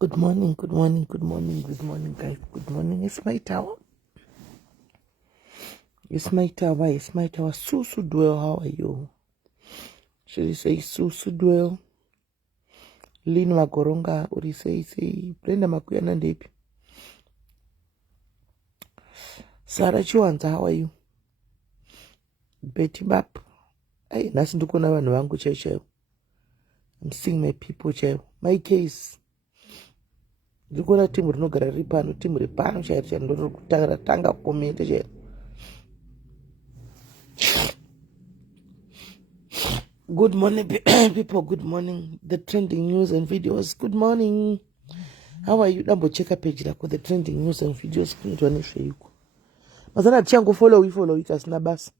Good morning, good morning, good morning, good morning, guys. Good morning. It's my tower. It's my tower. It's my tower. Susu Dwell, how are you? Should we say Susu Dwell? Lynn Magoronga, or you say Brenda Makuyana Deep. Sarah Chiwanza, how are you? Betty Bap. Hey, nothing to go now and wangu cheche. I'm seeing my people cheche. My case. Ndikona timu rinogara ripano, timu ripano chairo ndoro tanga kukomenta chairo. Good morning, people. Good morning. The trending news and videos. Good morning. How are you? Double check a page like with the trending news and videos. Mazana chango follow it as nabas.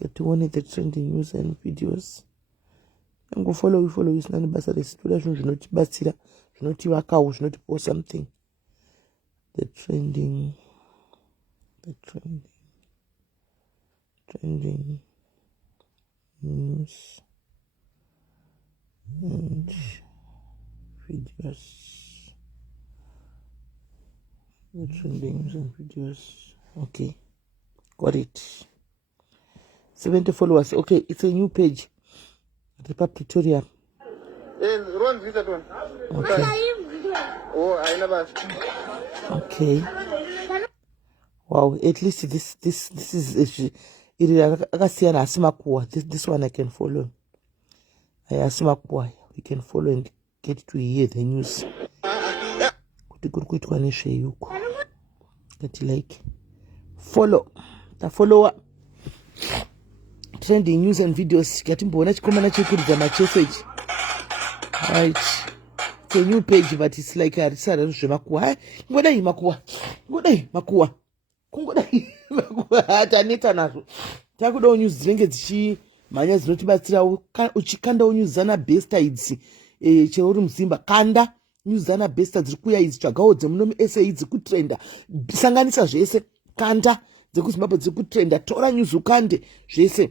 Get to one the trending news and videos. And go follow it nani basa the situation should not basira, should not work out, should not post something. The trending news and videos. The trending news and videos. Okay, got it. 70 followers. Okay, it's a new page. The Pretoria. Okay. Okay. Wow, at least this is this one I can follow. We can follow and get to hear the news. Get like follow the follower. Trending news and videos. Get my message. Right. It's a new page, but it's like a research. Tanita nazo takuda news dzinenge dzichi manya dzinotibatsira uchikanda news zana best idzi cheuri muzimba kanda news zana best dziri kuya idzi tsvagawo dzemuno SA idzi kutrenda sanganisa zvese kanda dzekuzimbabwe dziri kutrenda tora news ukande zvese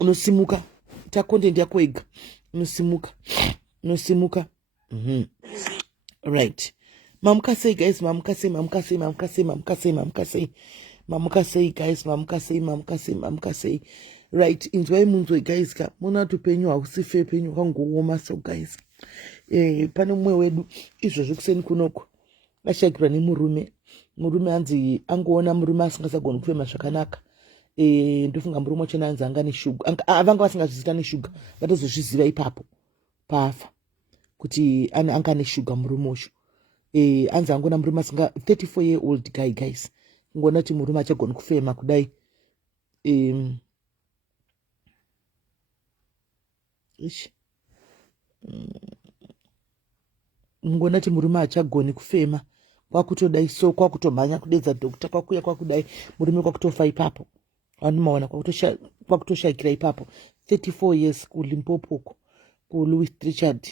unosimuka ta content yako ega unosimuka right. Mamuka say guys, mamuka say guys, right. Inzwai munzwe guys ka muna tupenyu ausife penyu kangooma so guys. Pane mwe wedu izvo zvikuseni kunoko ashakirwa nemurume anzi angoona murume asingasagoni kufema zvakanaka. Ndofunga murume wacho anzi anga neshuga vanga vasingazviziva neshuga vatozozviziva ipapo pafa kuti anga neshuga murume wacho. Anzi angona murume asinga 34-year-old guy guys. Ngona ti murume achagona kufema kudai. Ngona ti murume achagoni kufema kwakutodai so kwakutomhanya kudedza doctor kwakuya kwakudai murume kwakutofa ipapo. Anomaona kwakutoshakira ipapo 34 years kuLimpopo ku Louis Richard.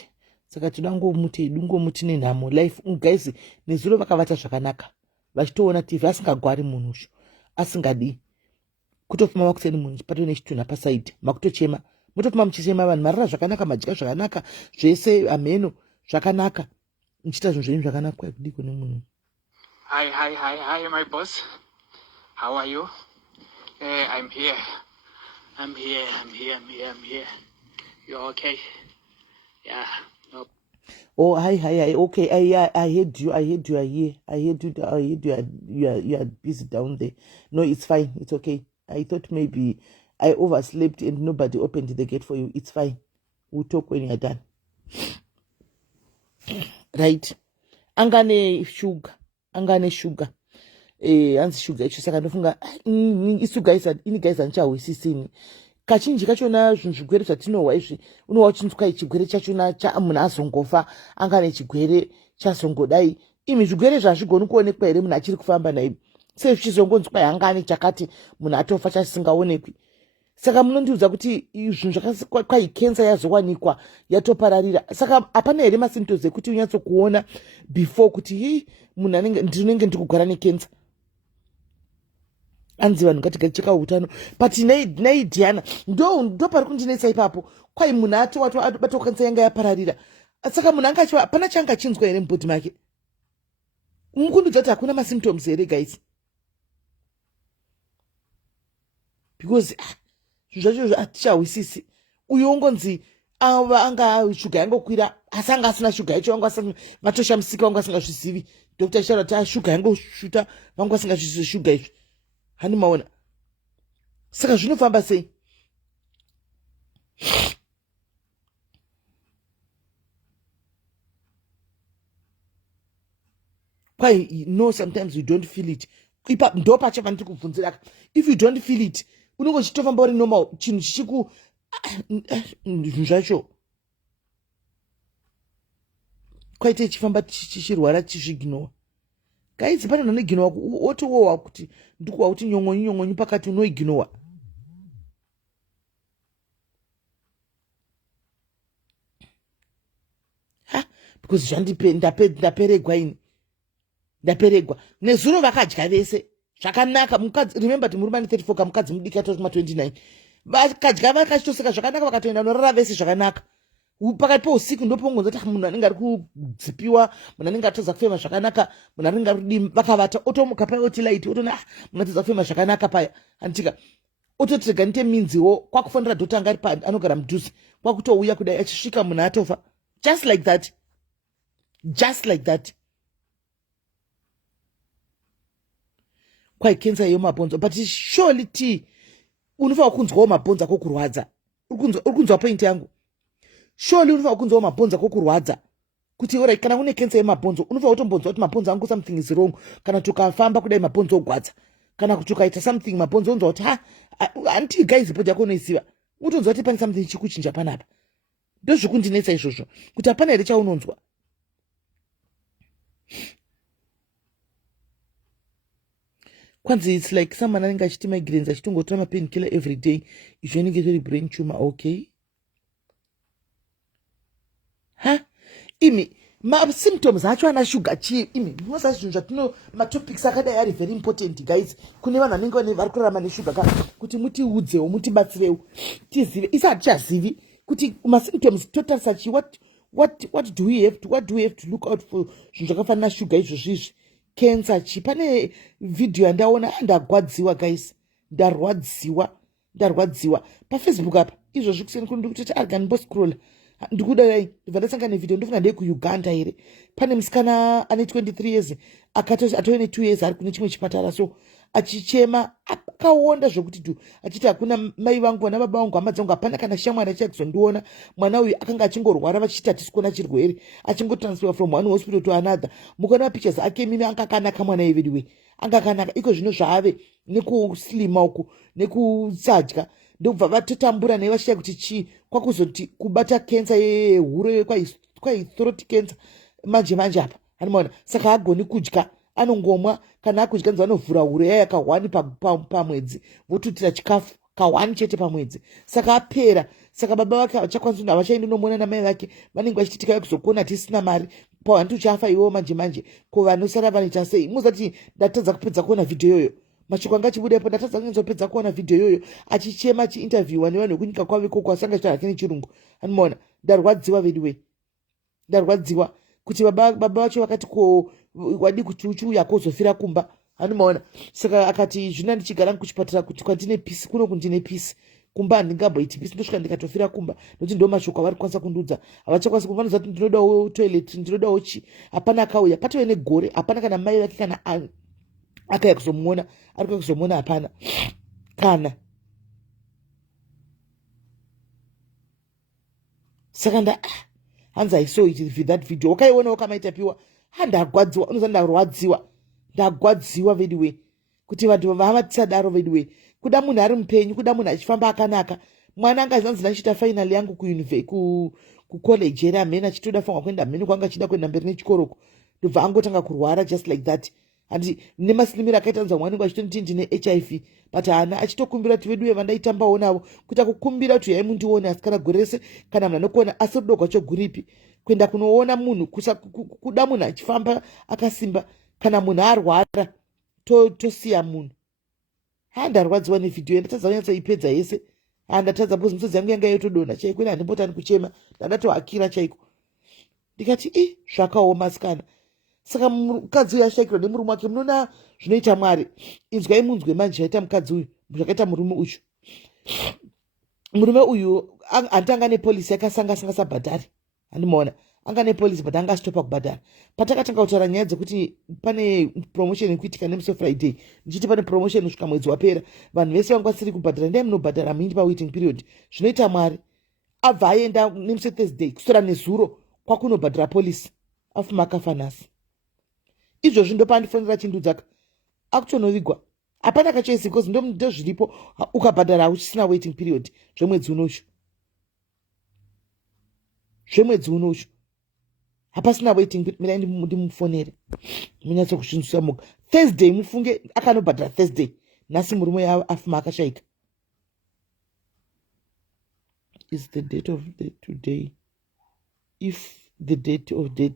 Saka tidangomuti nenhamo life guys nezuro vakavata zvakanaka vachitoona TV asingagwari munhu usho asingadi kutofuma makuseni munhu chipato nechitunha pasaidi makutochema mutofuma muchichema vanhu marara zvakanaka madya zvakanaka zvese ameno zvakanaka muchita zvinhu zvenyu zvakanaka kwaikudiko nemunhu. Hi my boss, how are you? I'm here. You're okay? Yeah. No. Oh, hi. Okay, I heard you. You are busy down there. No, it's fine. It's okay. I thought maybe I overslept and nobody opened the gate for you. It's fine. We'll talk when you're done. Right. Angane sugar. Anzi sugar icho saka ndofunga isu guys anchawisisini. Kachinji kachona zvinhu zvigwere zvatinowa izvi unowa uchinzwa chigwere chachona munhu azongofa angane chigwere chazongodai imi zvigwere zvazvigoni kuonekwa here munhu achiri kufamba naivi sei zvichizongonzwa hangani chakati munhu atofa chasingaonekwi. Saka munondiudza kuti zvinhu zvakakwai kensa yazowanikwa yatopararira. Saka hapana here masymptoms ekuti unyatsokuona before kuti munhu ndinenge ndikugara nekensa. Anzi vanhu ngatigacheka utano but nei Diana ndo pari kundinetsa ipapo kwai munhu atobata kansa yanga yapararira saka munhu anga achiva hapana changa chinzwa here mubhodhi make. Mukundudza kuti hakuna masymptoms here guys, because zvinhu zvacho hatichahwisisi. Uyu ongonzi anga shuga yangokwira asi anga asina shuga yacho, vatoshamusika vanga vasingazvizivi. Dr. Shara ta shuga yangoshuta vanga vasingazvizivi shuga izvi. Hani maona. Saka zvinofamba sei? Why no, sometimes you don't feel it. Ipa ndo pacha vandiri kubvunzira. If you don't feel it, unongochitofamba uri normal, chinhu chichiku zvinhu zvacho. Kwaite chifamba chichirwara chizviginowa. Guys, pane vanoginowa otowowa kuti ndikuwa kuti nyongonyi pakati unoiginowa. Because ndaperegwa ini. Ndaperegwa. Nezuro vakadya vese. Zvakanaka. Remember kuti muri mane 34 kamukadzi mudiki atori kuma 29. Vakadya vakachitoseka zvakanaka vakatoenda norara vese zvakanaka. Pakati pousiku ndopongonza kuti munhu anenge ari kudzipiwa, munhu anenge atodza kufema zvakanaka, munhu anenge ari kudii, vakavata otomuka paya oti light otona munhu atodza kufema zvakanaka paya. Antika ototi rega ndite minziwo kwakufonera dhota anga ari anogara mudhuze. Kwakutouya kudai achisvika munhu atofa. Just like that. Just like that. Kwai kenza yomabhonzo, but surely unofanira kunzwawo mabhonzo ako kurwadza. Uri kunzwa point yangu. Surely unofanira kunzwawo mabhonzo ako kurwadza. Kuti ora kana une kenza yemabhonzo unofanira kutombonzwa kuti mabhonzo angu something is wrong. Kana tukafamba kudai mabhonzo ogwadza. Kana kuti ukaita something mabhonzo unzwa kuti anti guys body yako unoisiva. Utonzwa kuti pane something chikuchinja panapa. Ndozvikundinetsa izvozvo. Kuti hapana here chaunonzwa. Kwanzi it's like someone anenge achiti migraines achitongotora mapainkiller every day. Izvo inenge tori brain tumor, okay? Imi symptoms acho ana sugar chi imi musa zvinhu zvatino matopics akadai ari very important guys. Kune vanhu vanenge vari kurarama nesugar kuti mutiudzewo mutibatsirewo tizive. Isa hatichazivi kuti symptoms totarisa chi what do we have to look out for zvinhu zvakafanana sugar izvozvo izvi. Cancer chi pane video yandaona ndagwadziwa guys, ndarwadziwa paFacebook apa izvozvo kuseni kundi kuti arga ndimbo-scroll ndikudai ndibva ndasangana nevideo ndofuna ndei kuUganda here. Pane musikana ane 23 years atove ne 2 years ari kune chimwe chipatara, so achichema akaonda zvokuti achiti hakuna mai vangu na baba vangu hama dzangu hapana kana shamwari achakuzondiona. Mwana uyu akanga achingorwara vachiti hatisi kuona chirwere, achingotransfer from one hospital to another. Mukaona pictures ake mimi anga kanaka mwana evidiwe anga kanaka. Iko zvino zvaave nekuslima uku nekusadya ndobva vatotambura naye vachita kuti chi kwakuzoti kubata cancer yehuro kwai throat cancer manje apa anomaona. Saka agoni kudya, anongomwa. Kana akudya nzi vanovhura huro yaya kahwani pamwedzi votutira chikafu kahwani chete pamwedzi. Saka apera. Saka baba vake havachakwanisi, havachaendi nomona namai vake. Vanenge vachitika vekuzokuona tisina mari pawani tuchafa iwo manje ko vanosara vanoita sei. Muzati ndatadza kupedza kuona video yoyo. Mashoko anga achibudepo ndatadza kunzopedza kuona video yoyo achichema achiinterviewa nevanhu vekunyika kwavo ikoko asanga chitaura hake nechirungu. Anomaona ndarwadziwa vediwe, ndarwadziwa kuti baba vacho vakati ko wadi kuti uchiuya kozofira kumba. Anomaona. Saka akati zvino ndichigara kuchipatara kuti kwandine peace kuno kundine peace kumba handingamboiti peace ndosvika ndikatofira kumba nokuti ndo mashoko avari kwanisa kundudza. Havachakwanisa kuvanoza kuti ndinodawo toilet ndinodawo chi. Hapana akauya patove negore, hapana kana mai vake kana akauya kuzomuona, ari kuya kuzomuona hapana kana. Saka hanzi I saw it that video. Wakaiona kamaita piwa ndarwadziwa, unoza ndarwadziwa vediwe kuti vanhu vavatisadaro vediwe. Kuda munhu ari mupenyu, kuda munhu achifamba akanaka. Mwana anga zvanzi ndachita final yangu kucollege here amene achitoda fangwa kuenda mheni kwanga achida kuenda mberi nechikoroko ndobva angotanga kurwara just like that. Handi nemaslimiro akaita nzwa mwanangu achitoti ndine HIV but haana achitokumbira kuti vedu vandaitambawo navo kuti akukumbira kuti yai mundione asi kana gore rese kana munhu anokuona asi rudo rwacho guripi kuenda kunoona munhu kuda munhu achifamba akasimba kana munhu arwara tosiya munhu. Ndarwadziwa nevhidhiyo ndatadza kunyatsoipedza yese. Ndatadza bhozi misodzi yangu yanga yotodonha chaiko ine handimbotani kuchema ndandatohakira chaiko. ndikati zvakaoma sikana. Saka mukadzi uyu ashayikirwa nemurume wake. Munoona zvinoita Mwari. Inzwai munzwe manje zvaita mukadzi uyu, zvakaita murume uyu. Murume uyu handanga nepolisi yakasanga sabhadhari. Handimaona. Anga nepolisi but anga stopa kubhadhara. Patakatanga kutaura nyaya dzekuti pane promotion ikuitika nemusi Friday. Ndichiti pane promotion kusvika mwedzi wapera. Vanhu vese vanga vasiri kubhadhara. Ndai munobhadhara muindi pawaiting period. Zvinoita Mwari. Abva aenda nemusi Thursday kusora nezuro kwakunobhadhara polisi. Afuma akafa nhasi. Izvozvi ndopandifonera chindudzaka. Akutonovigwa. Hapana kachoisi because ndo zviripo ukabhadhara hauchisina waiting period zvemwedzi unoshu. Zvemwedzi unoshu. Hapasina waiting period. Mira ndimufonere. Munyatso kushinzisa muka. Thursday mufunge akanobhadhara Thursday. Nhasi murume afuma akashayika. Is the date of the today. If the date of the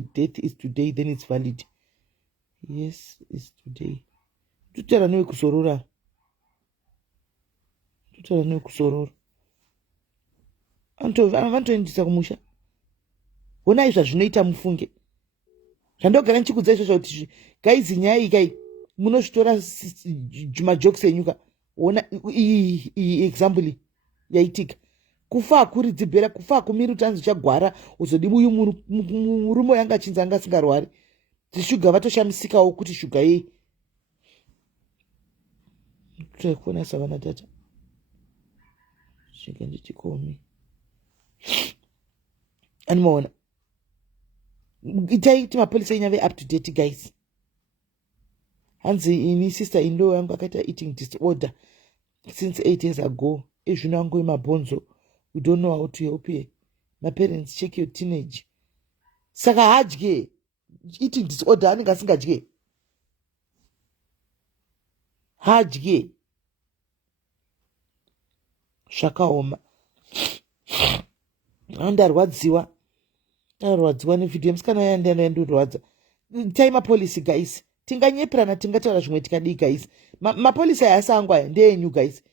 date is today, then it's valid. Yes, it's today. Tutera newe kusorora. Vantoendisa kumusha. Ona izva zvinoita mufunge. Zvandogara nchikudzai izvozvo kuti guys nyaya kai munozvitora majokes enyuka. Ona iyi example yaitika. Kufa akuridzi bhera, kufa akumiri utanzi chagwara uzodi uyu murume yanga achinzi anga asingarwari. Dzishuga vatoshamisikawo kuti shuga yei. Tikuona savana tata. Shuga ndichikomi. Animaona. Itai kuti mapolisa inyave up to date guys. Hanzi ini sister in law yangu akaita eating disorder since 8 years ago. Ezvino yangu mabonzo. We don't know how to help you. My parents check your teenage. Saka hadye. Eating disorder anenge asingadye. Hadye. Zvakaoma. Ndarwadziwa nevidhiyo musikana yandanda yandorwadza. Tai mapolisi guys. Tinganyepurana tingataura zvimwe tikadii guys. Mapolisi aya asangu aya ndeenyu guys.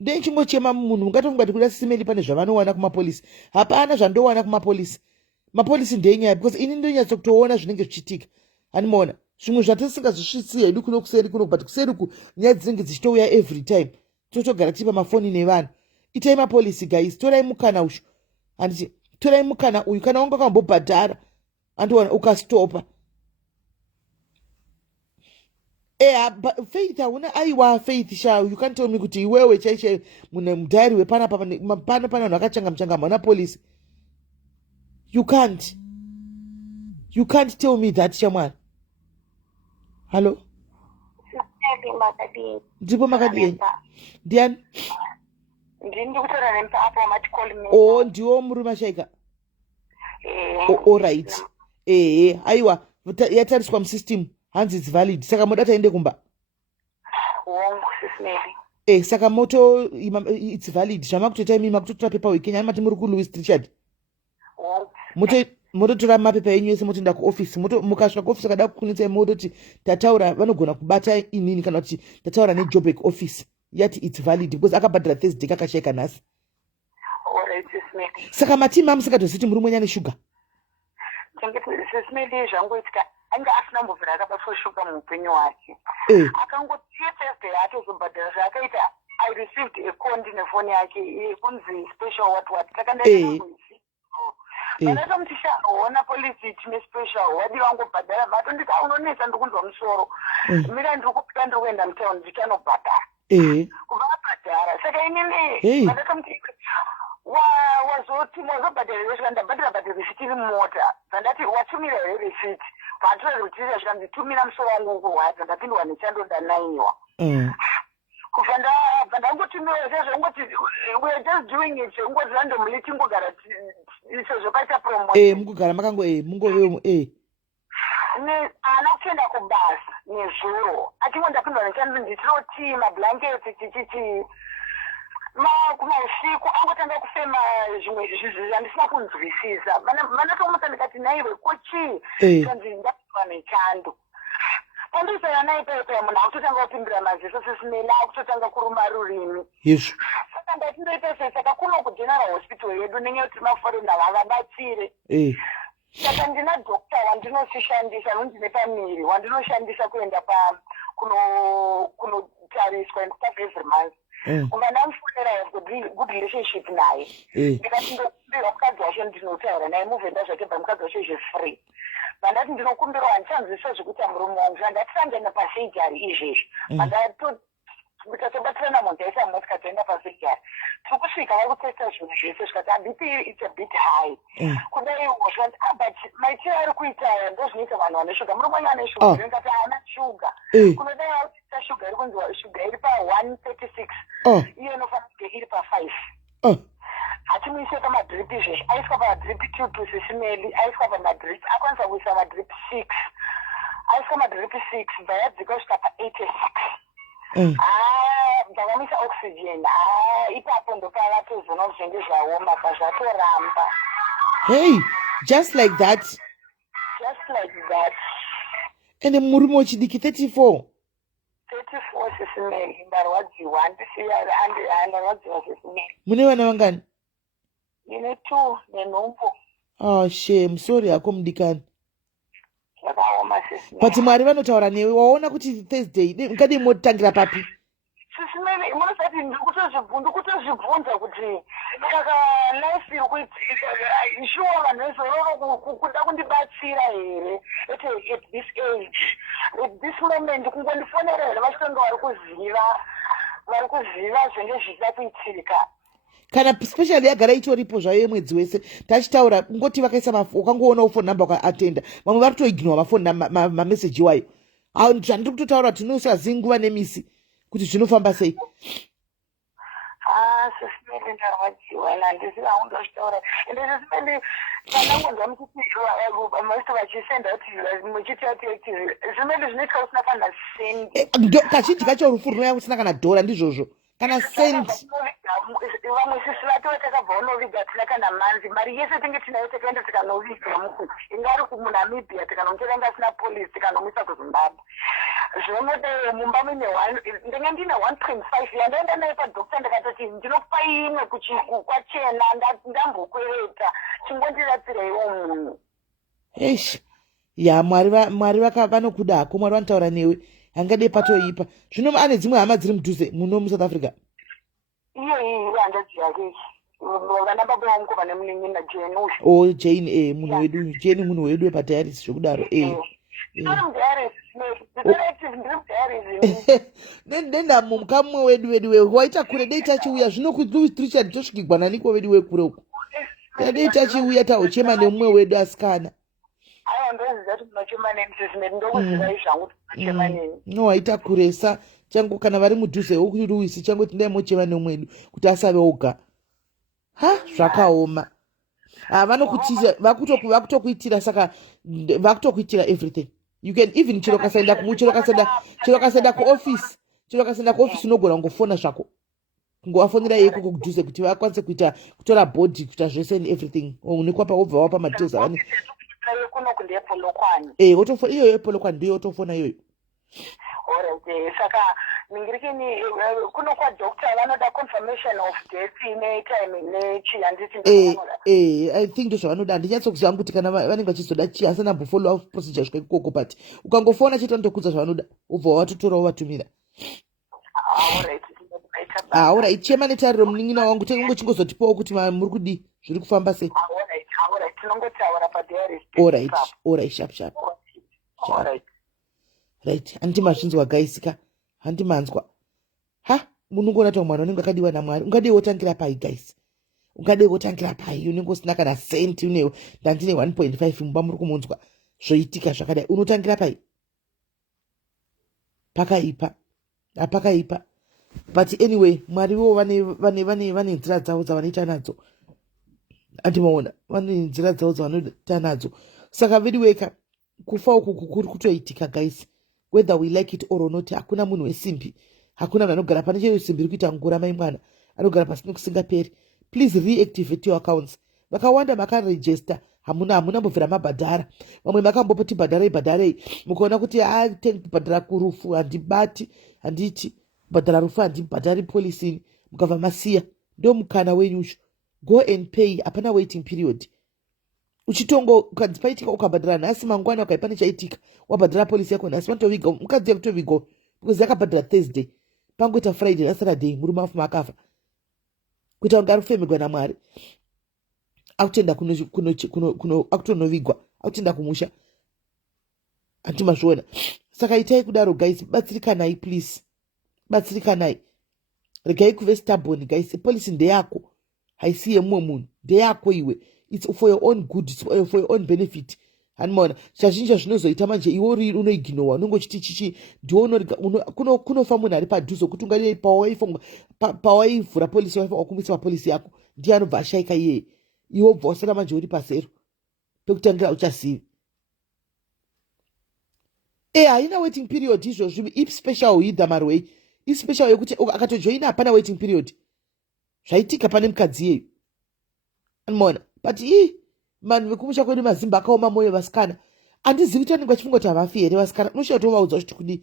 Ndechingochema munhu mungatofunga kuti kuda SIS MELLY pane zvavanowana kumapolisi. Hapana zvandowana kumapolisi. Mapolisi ndenyaya because ini ndonyatso kutoona zvinenge zvichitika. Handimaona. Zvimwe zvatisingazvisvitsi hedu kuno kuseri kuno but kuseri ku nyaya dzinenge dzichitouya every time. Totogara tipa mafoni nevanhu. Itai mapolisi guys. Torai mukana ushu. Handiti torai mukana uyu kana wanga wakambobhadhara. Handiona ukastopa. Faith hauna aiwa Faith sha you can't tell me kuti iwewe chaiche mune mudhari wepana pana vanhu vakachanga mana police. You can't tell me that shamwana. Hello? Ndipo makadii. Ndiani? Ndindi kutora nempa apo mati call me. Oh ndiwo murume shaika. All right. Aiwa yatariswa musystem. Hands it's valid. Saka moda taende kumba. Wongo SIS MELLY. Saka moto it's valid. Zvama kutoita mimi makutotora paper weekend mati muri ku Louis Richard. Wongo. Moto tora mapepa yenyu yese motoenda ku office. Moto mukasvika ku office kada kukunitsa moto kuti tataura vanogona kubata inini kana kuti tataura ne Joburg office. Yati it's valid because akabhadhara Thursday kakasheka nhasi. All right SIS MELLY. Saka matima musikatoziti muri mwenyane sugar. SIS MELLY zvangoitika anga asina mbovhera akabatwa shuga muupenyu hwake. Akangotiye Thursday atozobhadhara zvakaita I received a call ndine phone yake kunzi special what takandaenda kuisi. Vanaita mutisha ona polisi tine special wadi wangobhadhara bato nditi unonesa ndikunzwa musoro. Mira ndiri kupita ndiri kuenda mutown ndichanobhadhara. Kubabhadhara saka inini vanaita muti wazobhadhara zvesvika ndabhadhara receipt iri mumota dzandati watumira here receipt patora kuti zvasvika nditumira musoro wangu kurwadza ndapindwa nechando ndanaiwa kubva ndangotumira sezvongoti we're just doing it ngoti randomly tingogara sezvo paita promotion mungogara makango mungove ana kuenda kubasa nezuro achingo ndapindwa nechando nditinoti mablanketi chichichi kumausiku angotanga kufema zvimwe zvandisina kunzwisisa vanatomutsa ndikati naiwe kochii tonzi ndapindwa nechando pandoisana naye paipai munhu akutotanga kupimbira maziso SIS MELLY akutotanga kuruma rurimi saka ndatindoita sei saka kuno kugeneral hospital yedu nenyaya kuti maforenda vavabatsire saka ndina dokta wandinosishandisa nondine pamiri wandinoshandisa kuenda kunotariswa and stuff every month. Kunga ndamufonera I have good relationship naye. Ndikati ndokumbirwa mukadzi wacho ndinotaura naye muvhenda zvake mukadzi wacho free. Vandati ndinokumbirwa handichanzwiswa zvekuti murume wangu zvandatisangana pasejari izvezvi. Ndikatobatirana munhu aisa motika toenda pasejari. Tiri kusvika vari kutesta zvinhu zvese zvikati abp it's a bit high. Kudaiwo zvikati but maitiro ari kuita ndozvinoita vanhu vane shuga. Murume wangu ane shuga. Ndikati haana shuga. Kunodai autisa shuga iri kunzi shuga iri pa136. Iyo inofanira kunge iri pa5. Hatimuise pamadrip izvezvi aiswa pamadrip 2 to SIS MELLY aiswa pamadrip akwanisa kuisa madrip 6 aiswa madrip 6 bvayadzika kusvika pa86. Ndakamisa oxygen ipapo ndopavatozoona zvenge zvaoma zvazvatoramba. Hey, just like that. And murume wechidiki 34 SIS MELLY ndarwadziwa ndarwadziwa SIS MELLY. Mune vana vangani? Ndine 2 nenhumbu. Oh shame, sorry hako mudikani. Zvakaoma SIS MELLY. But Mwari vanotaura newe, waona kuti Thursday ungade motangira papi? SIS MELLY munosati ndikutozvibvunza kuti saka life iri kuitika sure vanhu vezororo kuda kundibatsira here at this age at this moment kungondifonera here vachitonga vari kuziva zvenge zvichida kuitika. Kana specially yagara itoripo zvayo mwedzi wese tachitaura ngoti vakaisa ukangoonawo phone number ukaatenda vamwe vari kutoignora mafoni mameseji iwayo. Zvandiri kutotaura kuti unosazivi nguva nemisi kuti zvinofamba sei. SIS MELLY ndarwadziwa ina handisi vaundozvitaura ende SIS MELLY pandangonzwa muchiti vachisenda kuti muchiti SIS MELLY zvinoitika usina kana sendi. Kazhinji kacho rufu runouya usina kana dhora ndizvozvo kana sendi. Vamwe sisi vatova takabva unoviga tina kana manzi mari yese tinge tinayo takaenda tikanoviga muku ingari kumunamibhia tikanongera ngasina polisi tikanomisa kuzimbabwe. Zvinoda mumba mune ndinge ndine 1.5 yandaenda naye padokta ndikatoti ndinokupa imwe kwachena ndambokwereta chingondiratsireiwo munhu. Eish ya Mwari vanokuda hako. Mwari vanotaura newe hangade patoipa. Zvino ane dzimwe hama dziri mudhuze muno muSouth Africa? Iye handadzi yake vana baba vangu vane muningi naJane uzvo. Oh Jane munhu wedu Jane munhu wedu wepadiaris zvokudaro nenda mukamwe wedu waita kure dei tachiuya zvino Richard tosvikigwa naniko wedu wekure uko dei tachiuya tahochema nemumwe wedu asikana. Aiwa ndoziva kuti munochema neni SIS MELLY ndokuziva izvangu kuti munochema neni. No waita kuresa changu kana vari mudhuze wokuti Luisi changu tindai mochema nemwedu kuti asave oga. Zvakaoma. Vakutokuitira saka vakutokuitira everything. You can even chero kasaenda kuoffice unogona kungofona zvako kungovafonera yeko kudhuze kuti vakwanise kutora bhodhi kuita zvese and everything unekwapa wobva wapa madheza vane iyo yepolokwani ndiyo otofona iyoyo. Saka ningirikini kuno kwa doctor vanoda confirmation of death ine time nechi handiti I think ndozvavanoda handinyatsokuziva kuti kana vanenge vachizoda chii asina follow up procedure svika ikoko but ukangofona chete vanotokudza zvavanoda ubva watotorawo vatumira. Alright chema netariro munin'ina wangu tengo chingozotipawo kuti muri kudii zviri kufamba sei. Tinongotaura padiaris. Alright sharp. Right handimazvinzwa gaisika handimanzwa munongona kuti mwana unenge akadiwa naMwari ungadei wotangira pai guys ungadei wotangira pai unenge usina kana senti unewo ndandine 1.5 mumba muri kumunzwa zvoitika zvakadai unotangira pai pakaipa but anyway Mwariwo vane nzira dzavo dzavanoita nadzo andimaona vane nzira dzavo dzavanoita nadzo saka very weka kufa uku kuri kutoitika guys whether we like it or not. Hakuna munhu wesimbi, hakuna munhu anogara pane chero simbi iri kuita ngura mai mwana anogara pasina kusingaperi. Please reactivate your accounts. Vakawanda makaregister hamuna mbobvira mabhadhara, vamwe makambopoti bhadharei mukaona kuti bhadhara kurufu handiti bhadhara rufu handibhadhari polisini mukabva masiya. Ndo mukana wenyusho, go and pay, hapana waiting period. uchitongo ukadzipaitika ukabhadhara nhasi mangwana ukaipa nechaitika wabhadhara polisi yako nhasi vanotoviga mukadzi yakutovigawo because yakabhadhara Thursday pangoita Friday naSaturday murume afuma akafa kuita kunge ari kufemegwa naMwari akutoenda akutonovigwa akutoenda kumusha antimazviona. Saka itai kudaro guys, batsirikanai please, batsirikanai, regai kuve stubborn guys. Polisi ndeyako, haisi yemumwe munhu, ndeyako iwe. It's for your own good, it's for your own benefit. Hanimona zvazhinji zvinozoita manje iwe unoiginowa unongochiti chichi ndiwo kunofa munhu ari padhuze kuti ungadei pawaivhura polisi waifa wakumisa mapolisi yako ndiye anobva ashaika iyeye, iwe bva wasara manje uri pasero pekutangira uchazivi. Haina waiting period izvozvo. If special hida marwei, if special yekuti akatojoina hapana waiting period. Zvaitika pane mukadzi yeyu. Anmona. But vanhu vekumusha kwedu mazimba akaoma moyo vasikana. Handizivi kuti vanenge vachifungoti havafi here vasikana. Unoshaye kutovaudza kuti kudii.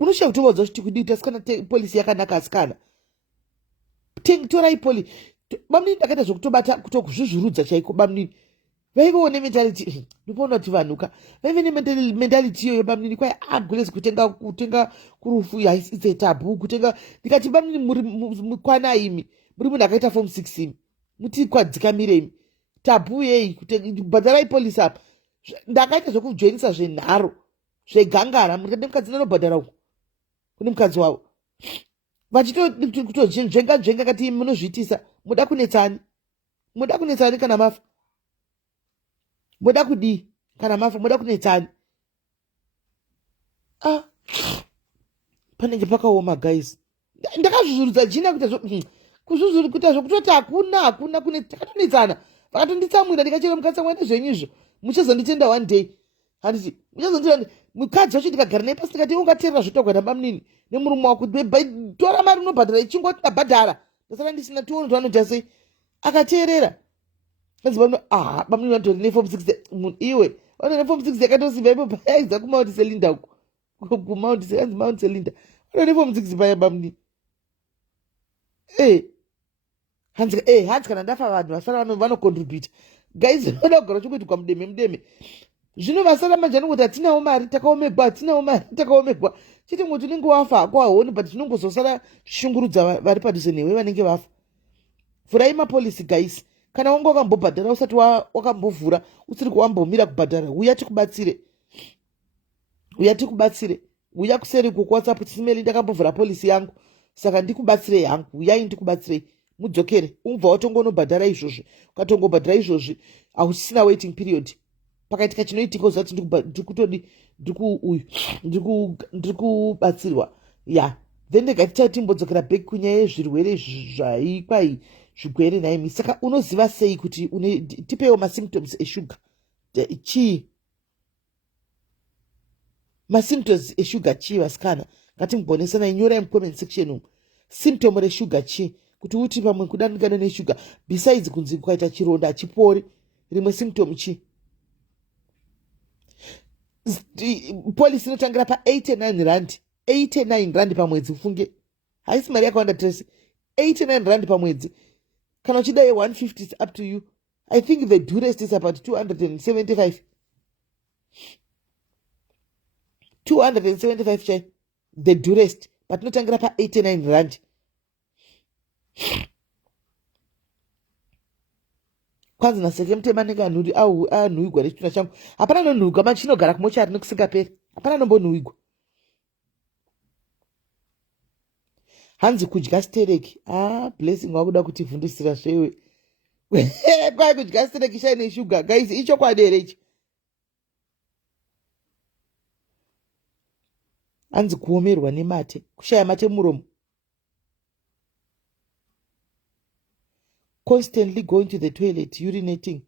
Unoshaye kutovaudza kuti kudii kuti asikana polisi yakanaka asikana. Torai poli. Bamnini ndakaita zvokutobata kutokuzvuzvurudza chaiko bamnini. Vaivo mentality ndipona kuti vanhuka vaive mentality iyoyo bamnini kwai agulezi kutenga kurufu it's a taboo kutenga ndikati bamnini mukwana imi muri munhu akaita form 6 imi muti kwadzikamirai imi taboo yei bhadharai polisi apa ndakaita zvekujoinisa zvenharo zvegangara mukati mukadzi nanobhadhara uko kune mukadzi wavo vachitokutodzvenga kati munozviitisa muda kunetsani kana mafa muda kudii kana mafa muda kunetsani. Panenge pakaoma guys. Ndakazvuzurudza jina kuita zvokutoti hakuna takatonetsana vakatonditsamwira ndikachera mukadzi wangu zvenyizvo muchazonditenda one day handiti muchazonditenda mukadzi wacho ndikagara naye pasi ndikati ungateerera zvotogwa bamnini nemurume wako tora mari unobhadhara ichingoti ndabhadhara ndasara ndisina tione kuti vanoita sei akateerera bamnini vatori neform 6 iwe vano neform 6 yakatosimba ipo payaiza kumaunt Selinda uko kumaunt Selinda vano neform 6 paya bamnini hanzi kana ndafa vanhu vasara vanocontribute guys. Vanoda kugara chikuitikwa mudeme zvino vasara manje anongoti hatinawo mari takaomegwa chiti ngoti unenge wafa hako haoni but zvinongozosara zvishungurudza vari padhuze newe vanenge vafa. Vhurai mapolisi guys. Kana wangu wakambobhadhara usati wakambovhura usiri kuwambomira kubhadhara uya tikubatsire uya kuseri ku WhatsApp tisimeli ndakambovhura polisi yangu saka ndikubatsirei hangu uyai ndikubatsirei mudzokere ubva watongonobhadhara izvozvi ukatongobhadhara izvozvi hausisina waiting period pakaitika chinoitika uzati ndiri kubatsirwa then ndikati timbodzokera back kunyaya yezvirwere zvaikwai zvigwere naimi. Saka unoziva sei kuti tipewo masymptoms eshuga chii masymptoms eshuga chii vasikana ngatimbonesana nyorai mucomment section umu symptom reshuga chii kuti uti pamwe kudanikana neshuga besides kunzi kwaita chironda hachipori rimwe symptom chii. Polisi inotangira pa 89 rand 89 rand pamwedzi ufunge haisi mari yakawanda tresi 89 rand pamwedzi kana uchida ye150 is up to you. I think the durest is about 275 chai the durest but notangira pa 89 rand. Kwanza naseke mtema nenge anhuigwa nechituna changu hapana nonhuigwa manje chinogara kumochari nekusingaperi hapana nombonhuigwa. Hanzi kudya stereki blessing wakuda kutivhundisira zvewe kwai kudya stereki shaine shuga guys icho kwadere ichi. Hanzi kuomerwa nemate kushaya mate muromo constantly going to the toilet urinating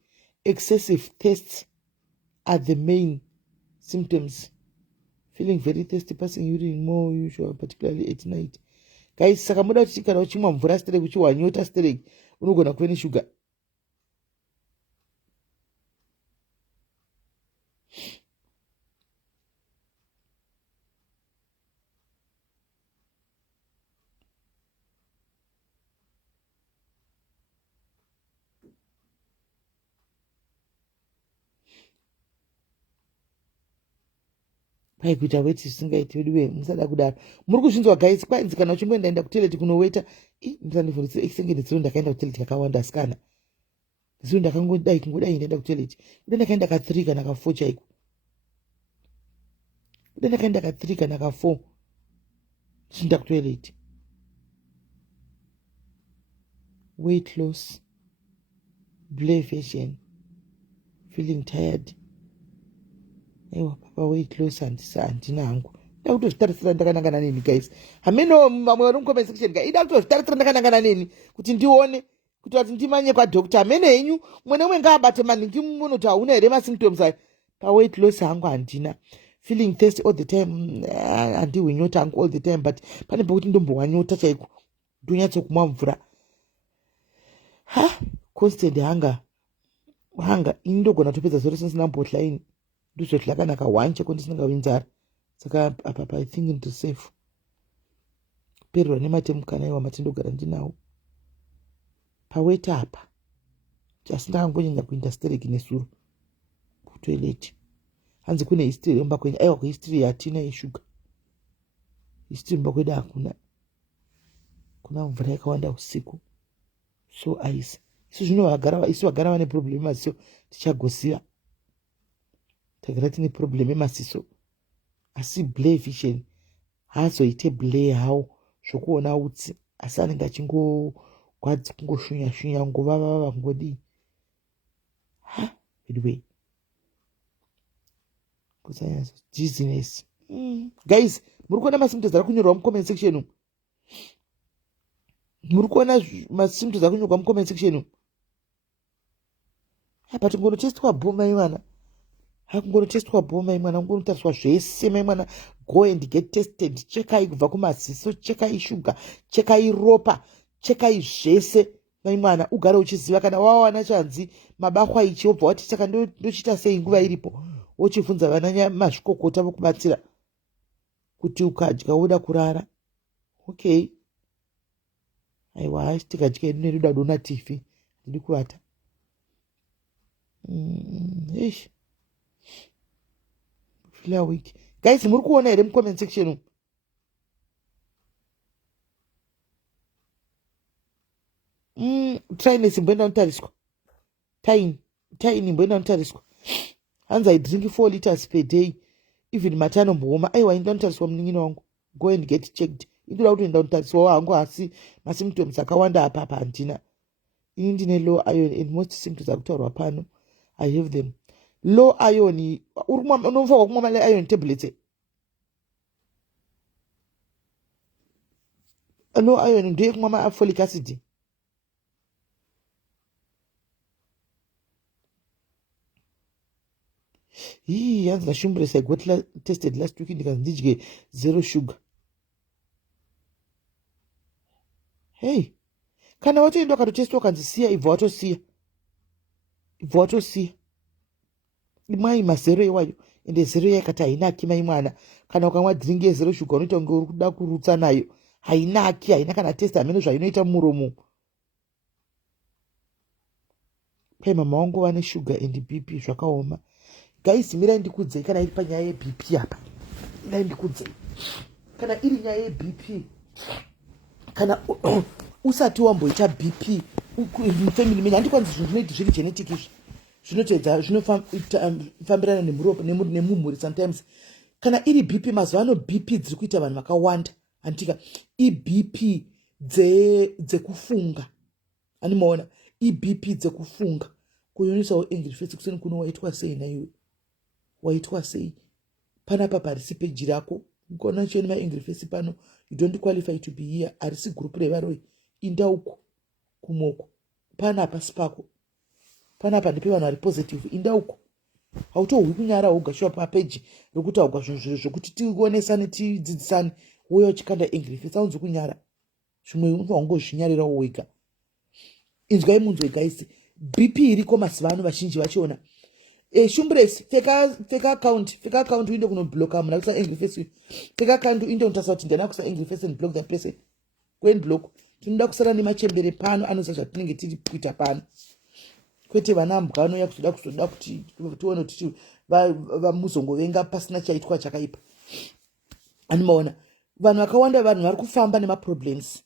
excessive thirst are the main symptoms. Feeling very thirsty passing urine more usual particularly at night guys. Saka muda kuti kana uchimwa mvura stereki uchiwanyota stereki unogona kuve neshuga. pai kuita weti zvisingaiti wedu musada kudaro muri kuzvinzwa guys kwainzi kana uchingoenda enda kutoilet kunoweta musandivhundise senge nezuro ndakaenda kutoilet kakawanda asikana zuro ndakangodai kungodai ndaenda kutoilet kuda ndakaenda ka3 kana ka4 chaiko kuda ndakaenda ka3 kana ka4 chinda kutoilet weight loss vision feeling tired aiwa papa weight loss handina hangu ida kutozvitarisira ndakanangana neni guys hameno mamwe vari mucomment section guys ida kutozvitarisira ndakanangana neni kuti ndione kuti ndimanye kwadokta hamene henyu mwene umwe ngaabate maningi munoti hauna here masymptoms ayo paweight loss hangu handina feeling thirsty all the time handihwi nyota hangu all the time but pane pekuti ndombohwa nyota chaiko ndonyatsokumwa mvura constant hanga ini ndogona topedza zoro sisina mbotla ini ndizvoti lakanaka one cheko ndisingawinzara saka apa I think into safe kupererwa nematemukana iwa matindogara ndinawo paweti apa asi ndakangonyanya kuinda stereki nesuro kutoilet hanzi kune history yomba kwenyu aiwa kuhistory yatina yeshuga history yomba kwedu hakuna kuna mvura yakawanda usiku so ice isu vagara vane problem yemaziso tichagosiva tagara tine problem yemaziso asi blay vision haazoite blay hawo zvokuona utsi asi anenge achingogwadzi kungoshunya ngovavava kungodii anyway kusanyazo dizziness guys muri kuona masymptoms ari kunyorwa mucomment section umu muri kuona masymptoms ari kunyorwa mucomment section umu but ngonotestwa bhoma imwana hakungonotestwa bhoma imwana ungonotariswa zvese maimwana go and get tested chekai kubva kumaziso chekai shuga chekai ropa chekai zvese maimwana ugare uchiziva kana wawana chanzi mabakwa ichi wobva wati saka ndochita sei nguva iripo wochibvunza vana mazvikokota vokubatsira kuti ukadya woda kurara okay aiwa tikadya edu neruda dona tifi ndiri kuvata fila week guys muri kuona here mucomment section trainesi imboenda notariswa taini imboenda notariswa hanzi I drink 4 liters per day even matano mbooma aiwa enda notariswa munin'ina wangu go and get checked indoda kutoenda notariswawo hangu asi masymptoms akawanda apa handina ini ndine low iron and most symptoms akutaurwa pano I have them low iron unofanwa kumwa male iron tablets low iron ndoye kumwa mafolic acid hanzi ndashumburesa I got tested last week ndikanzi ndidye 0 sugar hey kana watoenda ukatotestiwa ukanzi siya ibva watosiya imwai mazero iwayo ende zero yaikati hainaki maimwana kana ukamwa dhiringi ye0 shuga unoita kunge uri kuda kurutsa nayo hainaki haina kana testi hamene zvainoita muromo pai mama wangu vane shuga and bp zvakaoma guys mirai ndikudzei kana iri panyaya yebp apa mirai ndikudzei kana iri nyaya yebp kana usati wamboita bp mufamily menyu handikwanzi zvinhu zvinoiti zviri genetic izvi zvinotoedza zvinofambirana nemumhuri sometimes kana iri bp mazuva ano bp dziri kuita vanhu vakawanda handika ibp dzekufunga animaona ibp dzekufunga kuyonesawo english first kuseni kuno waitwa sei naiwe waitwa sei panapa parisi peji rako ukona cheni maenglish first pano you don't qualify to be here arisi group revaroi inda uko kumoko panapa sipako panapa ndipe vanhu vari positive inda uko hautohwi kunyara ugashiwa papeji rokuti augwa zvinhu zvokuti tionesane tidzidzisane woya uchikanda english saunzi kunyara zvimwe unongozvinyarirawo wega inzwai munzwe guys bp iriko mazuva ano vazhinji vachiona shumburesi pfeka account uinde kunobloka munhu akusa english face pfeka account uinde unotarisa kuti ndana kusa english face and block that person go and block tinoda kusara nemachembere pano anoziva zvatinenge tiri kuita pano kwete vana mbwano yakuzoda kuti tione kuti vamuzongovenga pasina chaitwa chakaipa Animaona vanhu vakawanda vanhu vari kufamba nemaproblems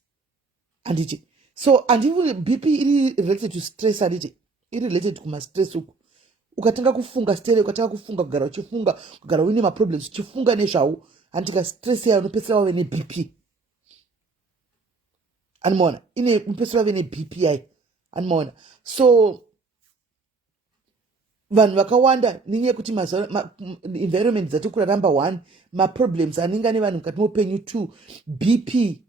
handiti. So handivuli BP iri related to stress, handiti iri related kumastress uku. Ukatanga kufunga stere, ukatanga kufunga kugara uchifunga, kugara uine maproblems uchifunga nezvavo, handika stress yayo unopedzisira wave neBP. Animaona ine unopedzisira wave neBP yayo. Animaona. So vanhu vakawanda nenyaya yekuti environment dzati kuraramba 1 maproblems anenge ane vanhu mukati meupenyu 2 BP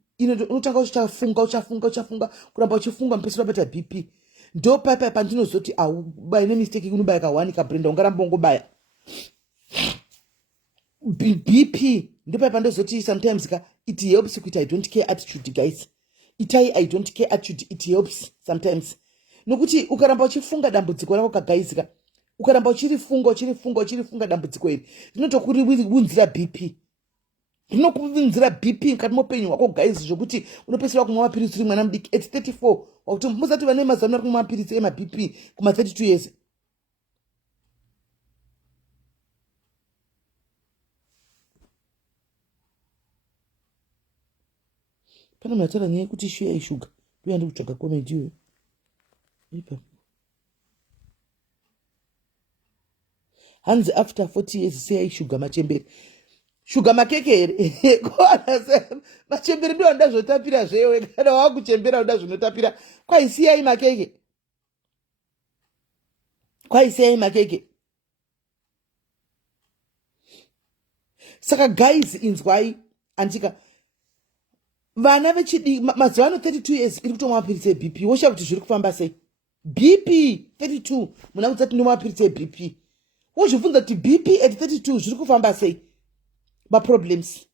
unotanga uchafunga kuramba uchifunga mupedzisira wabata BP. Ndo paipai pandinozoti aubai nemistake unobaya ka1 kabrenda ungaramba ungobaya BP. Ndo paipai pandozoti sometimes it helps kuti I don't care attitude guys. Itai I don't care attitude, it helps sometimes. Nokuti ukaramba uchifunga dambudziko rako kagaizika, ukaramba uchirifunga dambudziko iri rinotokuunzira BP. Rinokuunzira BP mukati meupenyu hwako guys, zvokuti unopedzisira kumwa mapirisi uri mwana mudiki at 34 wakuti musati vane mazano ari kumwa mapirisi emaBP kuma 32 years. Pana mataura nyaya yekuti shuya ishuga ndoyandi kutsvaga komedi iyoyo ipapo. Hanzi after 40 years seyai shuga machembere. Shuga makeke here kona se machembere ndo anda zvotapira zvewe kana wakuchembera uda zvinotapira kwaisiyai makeke. Kwaisiyai makeke. Saka guys inzwai antika vana vechidi mazuva ano 32 years iri kutomwa mapirisi eBP. Wosha kuti zviri kufamba sei? BP 32 muna kudzati ndo mapirisi eBP. Wozvibvunza kuti BP at 32 zviri kufamba sei? Maproblems,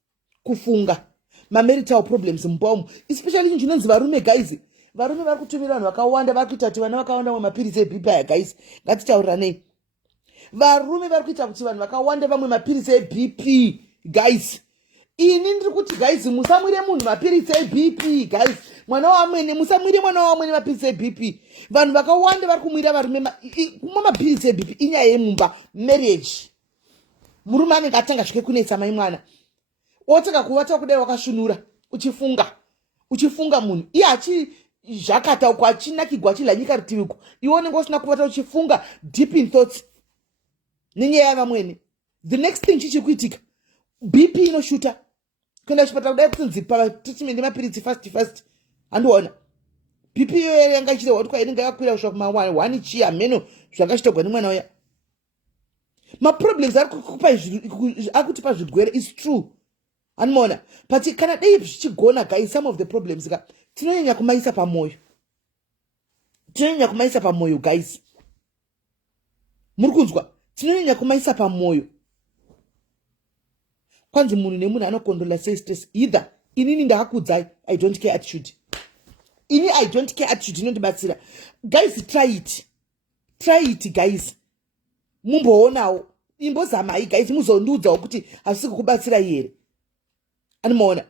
kufunga, marital problems mbomu, especially chinonzi varume guys. Varume vari kutumira vanhu vakawanda, vari kuita kuti vana vakawanda mapirisi eBP aya guys. Ngatitauranei. Varume vari kuita kuti vanhu vakawanda vamwe mapirisi eBP guys. Ini ndiri kuti guys musamwire munhu mapirisi eBP guys. Mwana wamwene musamwire mwana wamwene mapirisi eBP. Vanhu vakawanda vari kumwira varume kumwa mapirisi eBP inyaya yemumba, marriage. Murume anenge atanga zvike kunetsa mai mwana. Otanga kuvata kudai wakashunura uchifunga munhu. Iye zvakata uko achinakigwa achilanyika rutivi uko. Iwe unenge usina kuvata uchifunga deep in thoughts nenyaya yavamwene. The next thing chichikuitika BP inoshuta. Kuenda kuchipatara kudai kuti nzipa treatment yemapirisi fast andiona BP iyoyo yanga ichirehwa kuti kwainenge yakwira kusvika kuma 1 chiya meno zvakachitogwa nemwana uya. Maproblems akutipa zvigwere is true. Animaona but kana dei zvichigona guys some of the problems tinonyanya kumaisa pamoyo guys. Muri kunzwa? Tinonyanya kumaisa pamoyo. Kwanzi munhu nemunhu anokondola sei stress either inini ndakakudzai I don't care attitude. Ini I don't care attitude inondibatsira. Guys try it guys. Mumboonawo imbozamai guys muzondiudzawo kuti hasisi kukubatsira here. Animaona